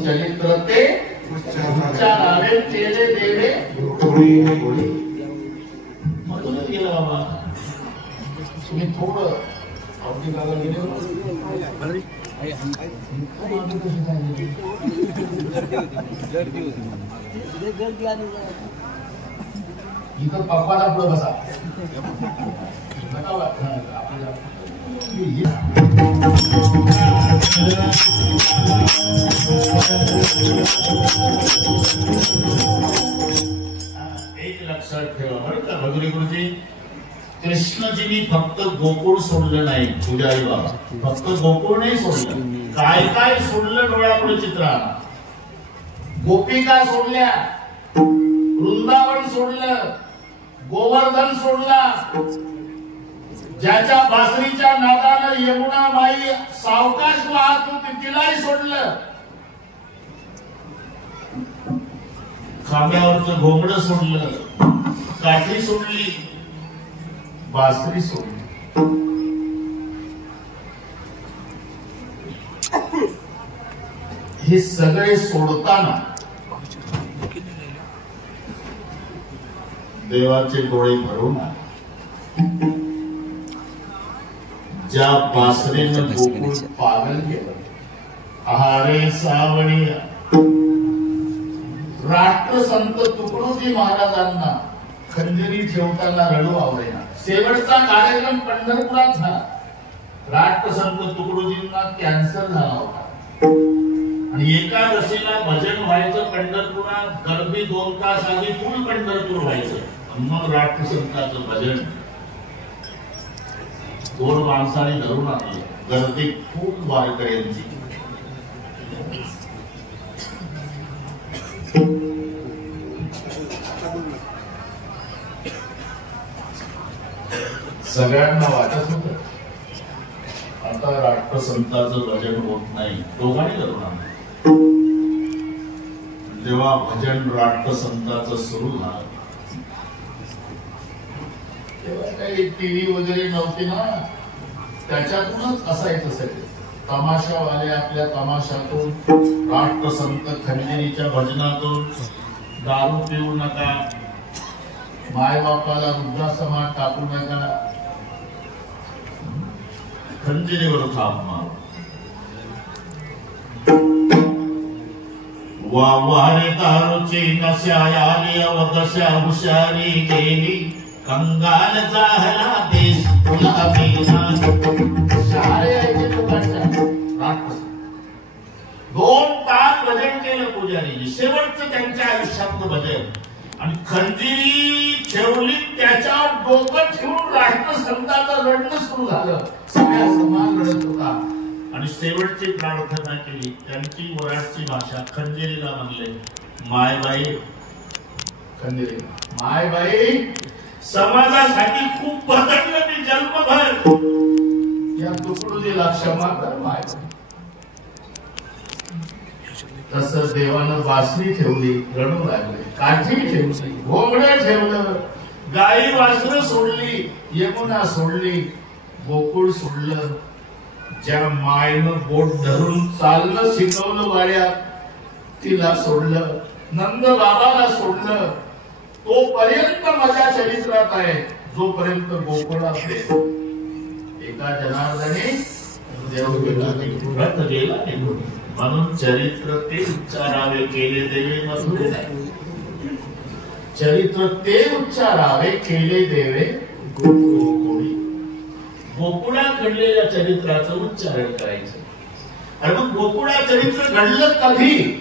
चरित्र ते उच्चारावे केले देवे मधूनच गेलं बाबा. तुम्ही थोडं अवधी काला गेले इथं पप्पाला पुढे बसा. एक लक्षात ठेवा बरं का भगुरी गुरुजी. कृष्णजींनी फक्त गोकुळ सोडलं नाही, पुजारी बाबा फक्त गोकुळ नाही सोडलं, काय काय सोडलं डोळ्यापुढे चित्र. गोपिका सोडल्या, वृंदावन सोडलं, गोवर्धन सोडला, ज्याच्या बासरीच्या नादानं यमुना बाई सावकाश वाहत होती तिलाही सोडलं, खांब्यावरचं घोंगड सोडलं, काठी सोडली, बासरी सोडली. हे सगळे सोडताना देवाचे डोळे भरून ज्या बासरीनं गोकुळ पागल केलं, आहारे सावळी. राष्ट्रसंत तुकडोजी महाराजांना खंजरी ठेवताना रडू आवडेना. शेवटचा कार्यक्रम पंढरपुरात झाला. राष्ट्रसंत तुकडोजींना कॅन्सर झाला होता आणि एकादशीला भजन व्हायचं पंढरपुरात. गर्दी 2 तास आधी फुल पंढरपूर व्हायचं. मग राष्ट्रसंताचं भजन 2 माणसांनी धरून आणलं. गर्दी खूप वारकऱ्यांची. सगळ्यांना वाटत होत आता राष्ट्रसंताचं भजन होत नाही, दोघांनी धरून आणलं. जेव्हा भजन राष्ट्रसंताचं सुरू झालं तेव्हा काही टीव्ही वगैरे नव्हती ना, त्याच्यातूनच असायचं सगळे. तमाशावाले आपल्या तमाशातून, राष्ट्रसंत खंजरीच्या भजनातून, दारू पिऊ नका, मायबापाला वृद्धाश्रमात टाकू नका, खंजरीवर थाप मार. वारे दारूची नशा आली, अवदशा हुशारी गेली, कंगाल झाला देश तुला बिना. शाळे यायचे लोकांच्या. 2 तास भजन केलं पुजारी, शेवटचं त्यांच्या आयुष्यातलं भजन. आणि खंजिरी ठेवली, त्याच्यावर डोकं ठेवून राष्ट्रसंताचं रडणं सुरू झालं. सगळ्या समाज रडत होता आणि शेवटची प्रार्थना केली. त्यांची वराडची भाषा. खंजिरीला म्हणले, मायबाई, खंजिरी मायबाई, समाजासाठी खूप भटकलं मी जन्मभर, या तुकडोजीला क्षमा कर मायबाई. तसं देवानं बासरी ठेवली, रडू लागले, काठी ठेवली, घोंगडे ठेवलं, गाई वासरं सोडली, यमुना सोडली, गोकुळ सोडलं. ज्या मायनं बोट धरून चालणं शिकवलं वाड्यात तिला सोडलं, नंद बाबाला सोडलं. तोपर्यंत माझ्या चरित्रात आहे जोपर्यंत गोकुळात एका जनार्दने देव गेला निघून. म्हणून चरित्र ते उच्चारावे केले देवे मधुरे नाही. चरित्र ते उच्चारावे केले देवे गोकुळी. गोकुळात घडलेल्या चरित्राचं उच्चारण करायचं. आणि मग गोकुळात चरित्र घडलं कधी?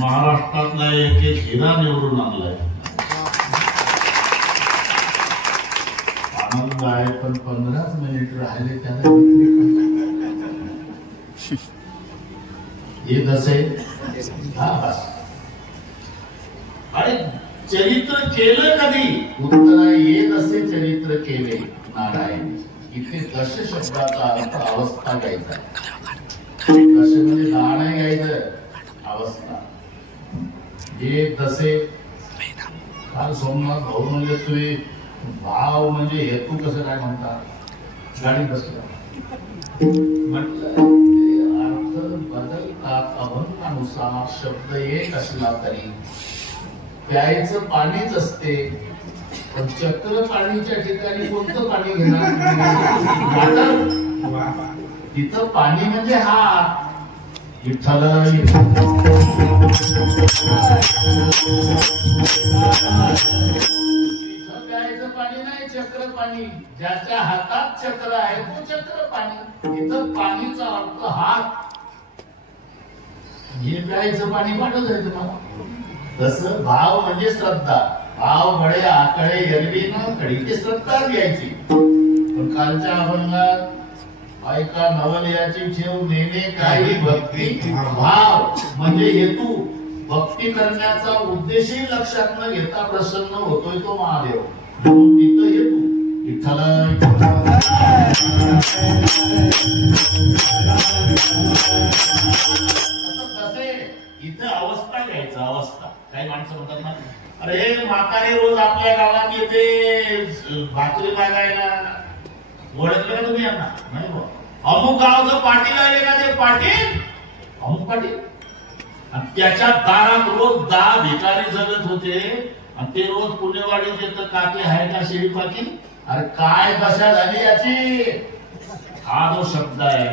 महाराष्ट्रातला एक हिरा निवडून आणलाय. आनंद आहे, पण 15 मिनिट राहिले त्याला हे कसे आणि चरित्र केलं कधी? उत्तर येत असे चरित्र केले नारायण. इथे दश शब्दाचा अर्थ अवस्था घ्यायचा. दश म्हणजे दहा नाही घ्यायचं, अवस्था. एक दसे काल सोमनाथ भाऊ म्हणजे तुम्ही भाव म्हणजे हेतू कसं काय म्हणतात? गाडी बसला म्हटलं अर्थ बदलतात अभंगानुसार. शब्द एक असला तरी प्यायचं पाणीच असते, पण चक्र पाणीच्या ठिकाणी कोणतं पाणी घेणार? तिथं पाणी म्हणजे हात. विठ्ठल प्यायचं पाणी नाही, चक्र पाणी. ज्याच्या हातात चक्र आहे तो चक्र पाणी. इथं पाणीचा अर्थ हात. हे प्यायचं पाणी वाटत आहे तुम्हाला? तसं भाव म्हणजे श्रद्धा. भाव बडे आकडे एरवी न कडी, ते श्रद्धा घ्यायची. पण कालच्या अभंगात ऐका नवलयाची ठेव नेणे काही भक्ती. भाव म्हणजे हेतू. भक्ती करण्याचा उद्देशही लक्षात न घेता प्रसन्न होतोय तो महादेव. म्हणून तिथं हेतू विठ्ठल. तसे इथं अवस्था घ्यायचा. अवस्था काही माणसं म्हणतात ना, अरे म्हातारे रोज आपल्या गावात येते भाकरी मागायला. ओळखलं का तुम्ही यांना? नाही बा. अमुक गावचं पाटील आले का ते पाटील, अमुक पाटील. आणि त्याच्या दारात रोज 10 भिकारी जगत होते. आणि ते रोज पुण्यवाडीत येतं, काकी आहे का शेळी पाटील? अरे काय दशा झाली याची? हा जो शब्द आहे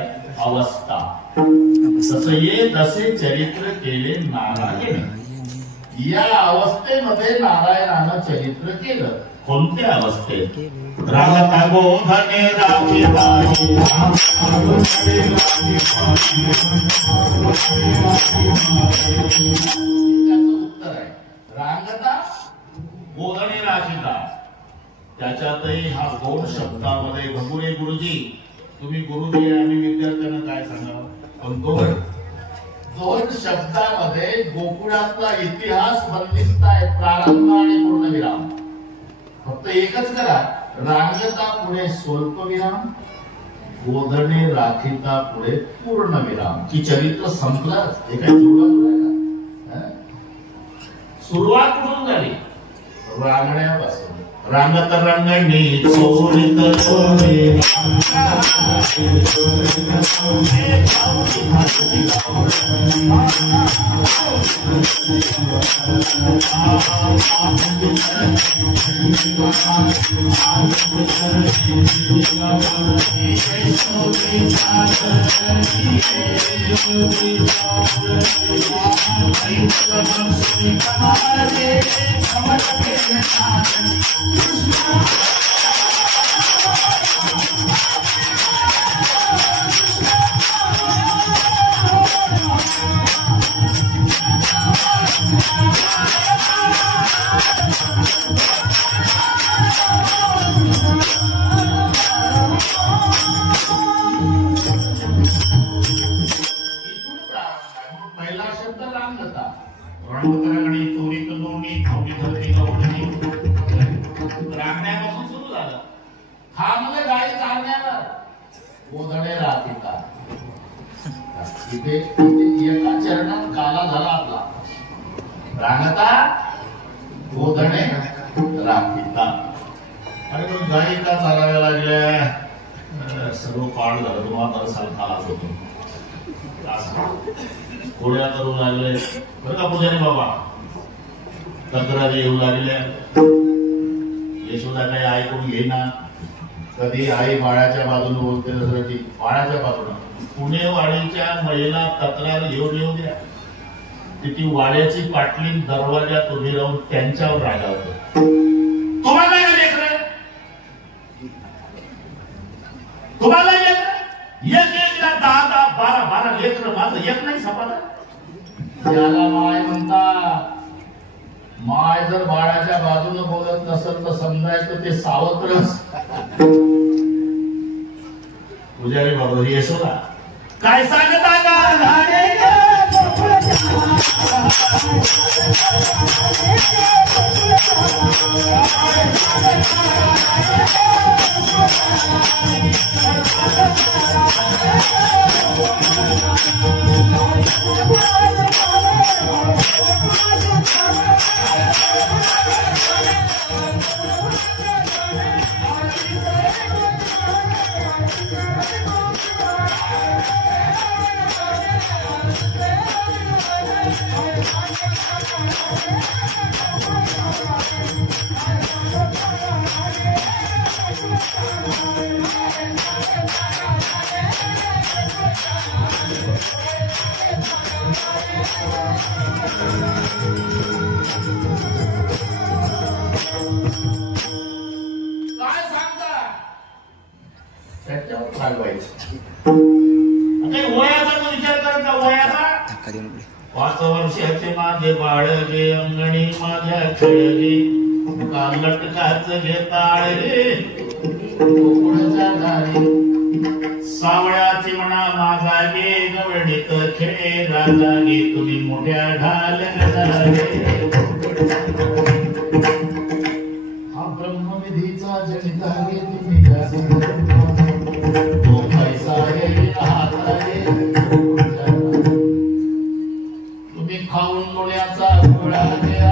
अवस्था. तसं ये तसे चरित्र केले नारायण. या अवस्थेमध्ये नारायणानं चरित्र केलं. कोणत्या अवस्थेत? रागता गोधने राखी उत्तर आहे रांगता गोधने राखीता. त्याच्यातही हा गोड शब्दामध्ये भगुरे गुरुजी, तुम्ही गुरुजी आणि विद्यार्थ्यांना काय सांगावं? पण दोन शब्दामध्ये गोकुळातला इतिहास बंदिस्त आहे. प्रारंभ आणि पूर्णविराम. फक्त एकच करा. रांगता पुढे स्वल्पविराम, गोधने राखीता पुढे पूर्णविराम. की चरित्र संपलं. हे काय सुरुवात कुठून झाली? रांगण्यापासून. रांगत रंगणी चोरीत चोरी पहिला शब्द रांगता. रंगतरंगणी चोरी कलोनी धावणी धरणी गवळणी. रांगण्यापासून सुरू झालं. थांबले गाडी चालण्यावर. गोधने राखीता. इथे एका चरणात काला झाला आपला. रांगता गोधने पिता आणि मग गाई का चालाव्या लागल्या, सर्व पाठ झालं. तुम्हाला सारखा आलाच होतो, गोळ्या करू लागले बरं का पुजारी बाबा. तक्रारी येऊ लागल्या. यशोदा काही ऐकून घेईना. कधी आई बाळाच्या बाजूने बोलते, दुसरं ती बाळाच्या बाजूने. पुणे वाडीच्या महिला तक्रार येऊन येऊ द्या, ती वाड्याची पाटली दरवाजात उभी राहून त्यांच्यावर रागावत. तुम्हाला लेकर, तुम्हाला एक 10 12 लेकर, माझं एक नाही सापडलं. त्याला माय म्हणतात. माय जर बाळाच्या बाजूने बोलत नसेल तर समजायचं ते सावत्रच. पुजारी बाबा यशोदा काय सांगता का? काय सांगता त्याच्यावर चालवायचं. वयाचा विचार करायचा. वयाचा 5 वर्षाचे माझे बाळगे, अंगणी माझ्या खेळगे, लटकाच घेताळ रे कोकणाच्या घारी. सावळ्याची म्हणा माझा गे, गवडीत खेळे राजा गे, तुम्ही मोठ्या ढाल हा ब्रह्मविधीचा जनिता गे, तुम्ही तो पैसा तुम्ही खाऊन मुळ्याचा गोळा घेता,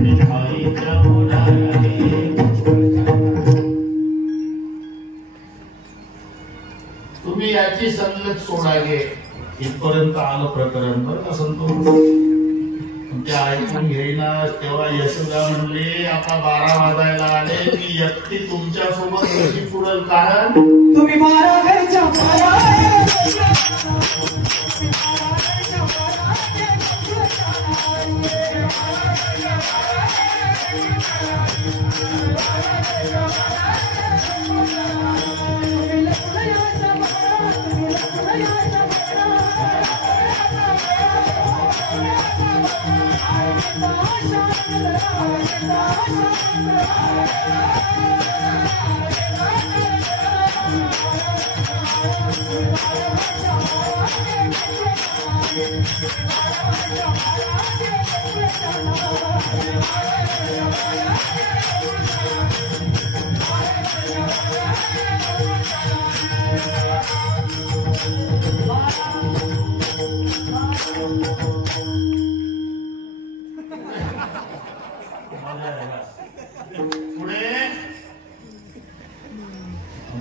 मिठाईच्या तुम्ही याची संगत सोडा गे. इथपर्यंत आलं प्रकरण बरं का संतो. त्या ऐकून घेईना. तेव्हा यशोदा म्हणले आता 12 वाजायला आले, मी एकटी तुमच्या सोबत कशी पुढल, कारण तुम्ही 12 घरच्या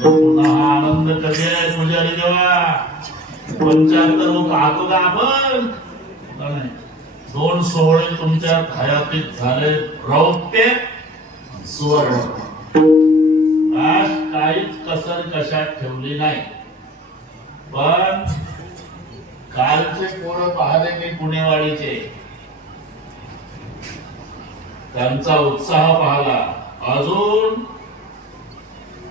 पुन्हा आनंद कधी आहे पुजारी देवा. 75 पाहतो का आपण? 2 सोहळे तुमच्या हयातीत झाले, रौप्य सुवर्ण. आज काहीच कसर कशात ठेवली नाही. पण कालचे पोरं पाहिले मी पुणेवाडीचे, त्यांचा उत्साह पाहला. अजून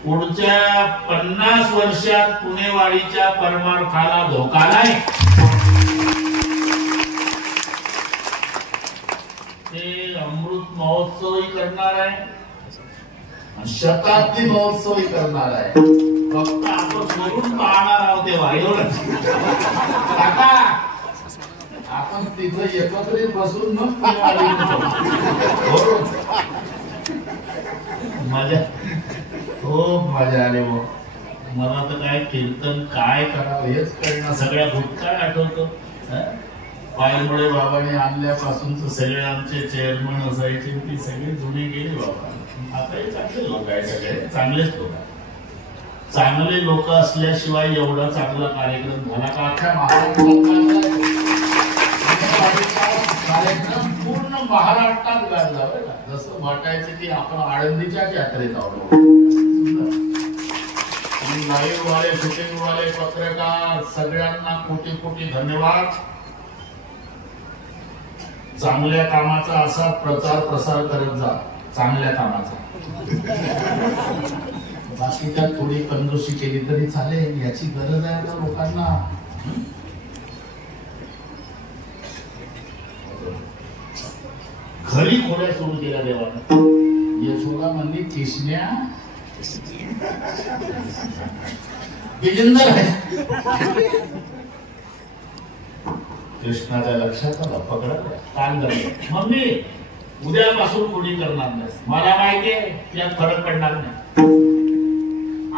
पुढच्या 50 वर्षात पुणेवाडीच्या परमार्थाला धोका नाही. ते अमृत महोत्सवही करणार आहे, शताब्दी महोत्सवही करणार आहे. फक्त आपण करून पाहणार आहोत तेव्हा एवढंच. काका आपण तिथं एकत्रित बसून मग मजा, खूप मजा आली. मला तर काय कीर्तन काय करावं हेच कळणार. सगळ्या भूतकाळ आठवतो. पायमुळे बाबाने आणल्यापासूनच सगळे आमचे चेअरमन असायचे ती सगळे जुने गेले बाबा. आताही चांगले लोक आहे, सगळे चांगलेच लोक आहे. चांगले लोक असल्याशिवाय एवढा चांगला कार्यक्रम झाला का अख्ख्या महाराष्ट्रात कार्यक्रम पूर्ण महाराष्ट्रात गाजला बरं का. जसं वाटायचं की आपण आळंदीच्या यात्रेत आहोत. लाईव्ह वाले, शूटिंग वाले, पत्रकार सगळ्यांना कोटी कोटी धन्यवाद. चांगल्या कामाचा असा प्रचार प्रसार करत जा, चांगल्या कामाचा. बाकी त्यात थोडी कंजूसी केली तरी चालेल, याची गरज आहे त्या लोकांना. घरी खोड्या सुरू केल्या देवानं. यशोदा म्हणली किसन्या विजेंदर आहे. कृष्णाच्या लक्षात आलं, पकडा कान धरले. मम्मी उद्यापासून कोणी करणार नाही. मला माहिती आहे त्यात फरक पडणार नाही.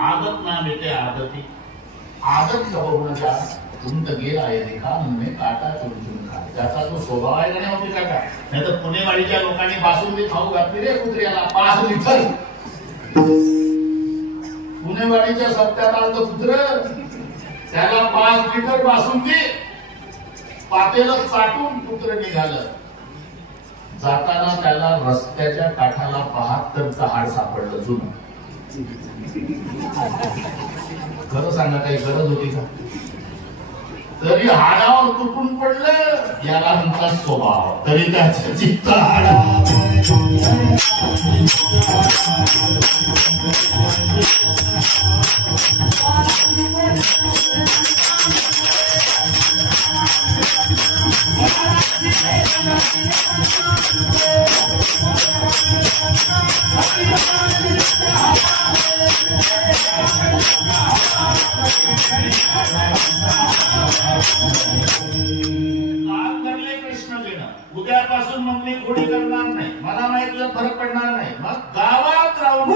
आदत ना बेटे आदती, आदत होऊन जा. तुम तर गेला आहे देखा म्हणून काटा चुन चुन खा. त्याचा तो स्वभाव आहे का नाही होती काका. नाही तर पुणेवाडीच्या लोकांनी बासुंदी खाऊ घातली रे कुत्र्याला 5 लिटर. पुणेवाडीच्या सप्त्यात आलं कुत्र, त्याला 5 लिटर बासुंदी पातेलं चाटून कुत्र निघालं. जाताना त्याला रस्त्याच्या काठाला 72चं हाड सापडलं जुनं. खरं सांगा काही गरज होती का. तरी हाडावर तुटून पडलं, याला म्हणतात स्वभाव. तरी त्याचं चित्त कृष्ण देणं. उद्यापासून मग मी खोडी करणार नाही. मला माहिती तुला फरक पडणार नाही. मग गावात राहून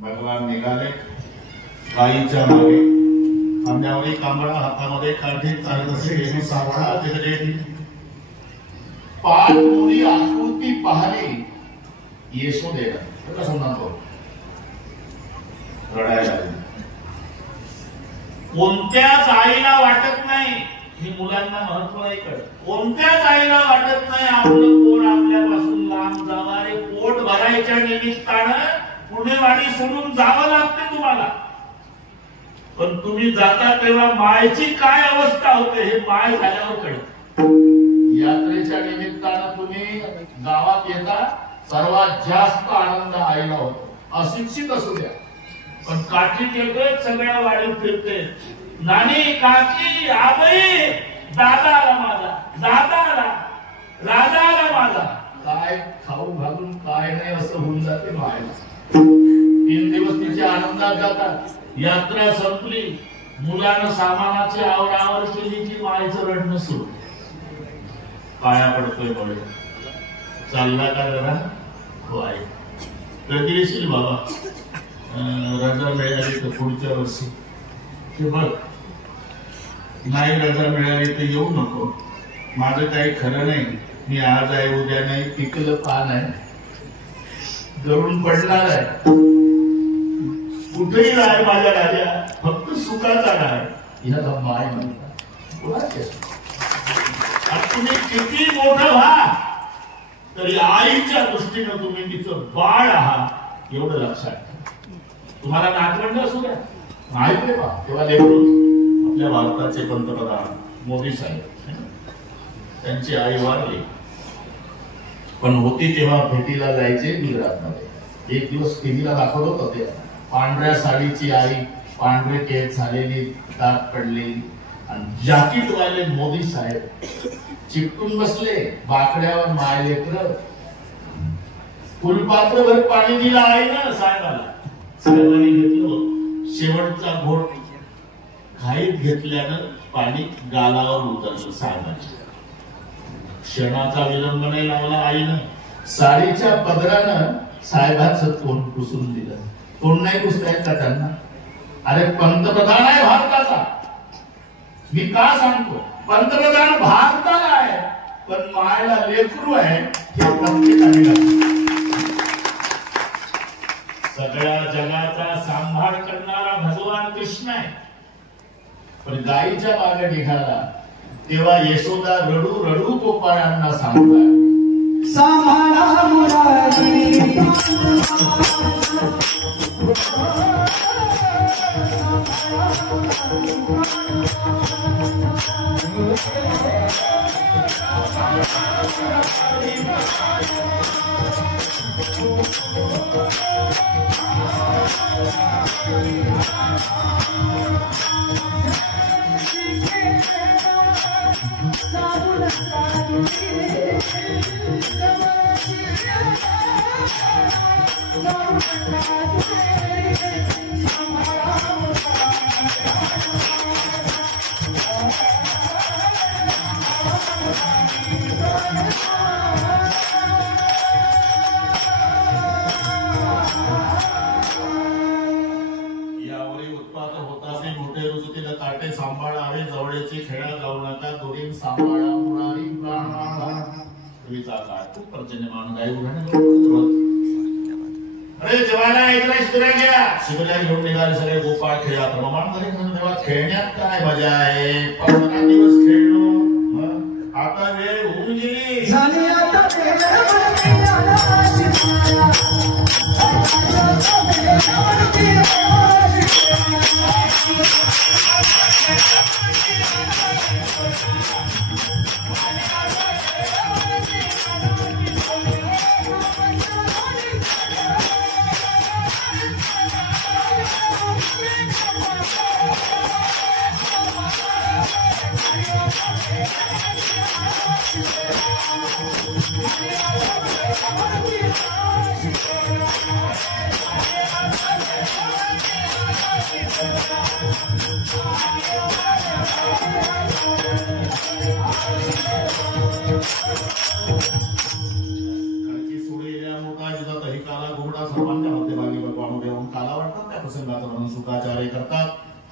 भगवान निघाले गाईच्या मागे. खांद्यावरी कांबळा, हातामध्ये काठी, चालत असे सावळा तिकडे. पाठमोरी आकृती पाहली यशोदेला. कसं म्हणतो रडायला. कोणत्याच आईला वाटत नाही, ही मुलांना महत्व नाही कळत. कोणत्याच आईला वाटत नाही आपलं पोट आपल्यापासून लांब जावं. रे पोट भरायच्या निमित्तानं पुणेवाडी सोडून जावं लागते तुम्हाला. पण तुम्ही जाता तेव्हा मायची काय अवस्था होते हे माय झाल्यावर कळत. यात्रेच्या निमित्तानं तुम्ही गावात येता, सर्वात जास्त आनंद आईला होतो. अशिक्षित असू द्या पण काठी टेकत सगळ्या वाडीत फिरते. नानी, काकी, आबाई, दादा आला माझा, दादा आला, राजा आला माझा. काय खाऊ घालून काय नाही असं होऊन जाते मायला. 3 दिवस तिच्या आनंदात जातात. यात्रा संपली, मुलानं सामानाची आवरावर केली की मायचं रडणं सुरू. पाया पडतोय बळे, चालला का जरा. हो आई, कधी येशील बाबा. रजा मिळाली तर पुढच्या वर्षी. ते बघ, नाही रजा मिळाली तर येऊ नको. माझं काही खरं नाही. मी आज आहे उद्या नाही. पिकलं पान आहे, गळून पडणार आहे. कुठेही राय माझ्या राजा, फक्त सुखाचा राय. याला माय म्हणतात. तुम्ही किती मोठं व्हा तरी आईच्या दृष्टीनं तुम्ही तिचं बाळ आहात एवढं लक्षात ठेवा. तुम्हाला नातवंड असू द्या, माहिती तेव्हा आपल्या भारताचे पंतप्रधान मोदी साहेब, त्यांची आई वारली पण होती तेव्हा भेटीला जायचे गुजरातमध्ये. एक दिवस टीव्हीला दाखवत होते, पांढऱ्या साडीची आई, पांढरे केस झालेली, दात पडलेली, आणि जाकीटवाले मोदी साहेब चिपटून बसले बाकड्यावर माय लेकर. फुलपात्रभर पाणी दिलं आहे ना साहेबाला. साहेबांनी घेतलं, शेवटचा घोट घाईत घेतल्यानं पाणी गालावर उतरलं साहेबांच्या. क्षणाचा विलंब नाही लावला आईनं. साडीच्या पदरानं साहेबांचं तोंड पुसून दिलं. तोंड नाही पुसतायत का त्यांना? अरे पंतप्रधान आहे भारताचा. मी का सांगतो, पंतप्रधान भारताला आहे, पण मायला लेकरू आहे हे प्रत्येकाने लक्षात. सगळ्या जगाचा सांभाळ करणारा भगवान कृष्ण आहे. पण गायीच्या मागे निघाला तेव्हा यशोदा रडू रडू गोपाळांना सांगतात, सांभाळा मुरारी. यावरील उत्पात होता ते मोठे रुजतील काटे सांभाळावे, जवळचे खेळा जाऊ नका, दोरीन सांभाळा मुरारी प्राणा. कवीचा काळ खूप पर्जन्यमान गाय उघडणे. अरे जवाना ऐकला शिकऱ्या घ्या. शिकऱ्या घेऊन निघाले सगळे गोपाळ खेळा. प्रमाण मध्ये तेव्हा खेळण्यात काय मजा आहे. 15 दिवस खेळलो, आता वेळ होऊन गेली. झाली आता करतात.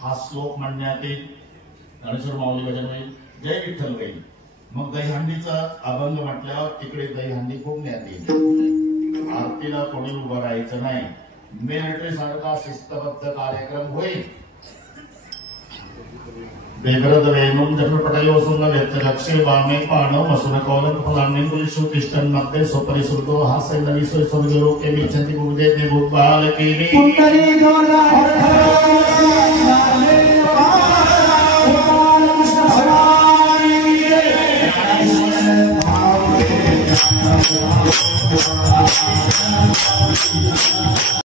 हा श्लोक म्हणण्यात येईल. ज्ञानेश्वर माऊली भजन होईल, जय विठ्ठल होईल. मग दहीहंडीचा अभंग म्हटल्यावर तिकडे दहीहंडी फोडण्यात येईल. आरतीला कोणी उभं राहायचं नाही. मिलिटरी सारखा शिस्तबद्ध कार्यक्रम होईल. बेगरद वेणूम जन्म पटेल वसून व्यक्तलक्षे बामे पाणव मसून कौलन फलांनी पुलिशो तिष्ठन मध्ये सोपरिसुतो हास्य नवी सोय स्वर्ग लोके मिच्छन्ति बुद्धे ते भूपाल केली. पुंडरी जोरदार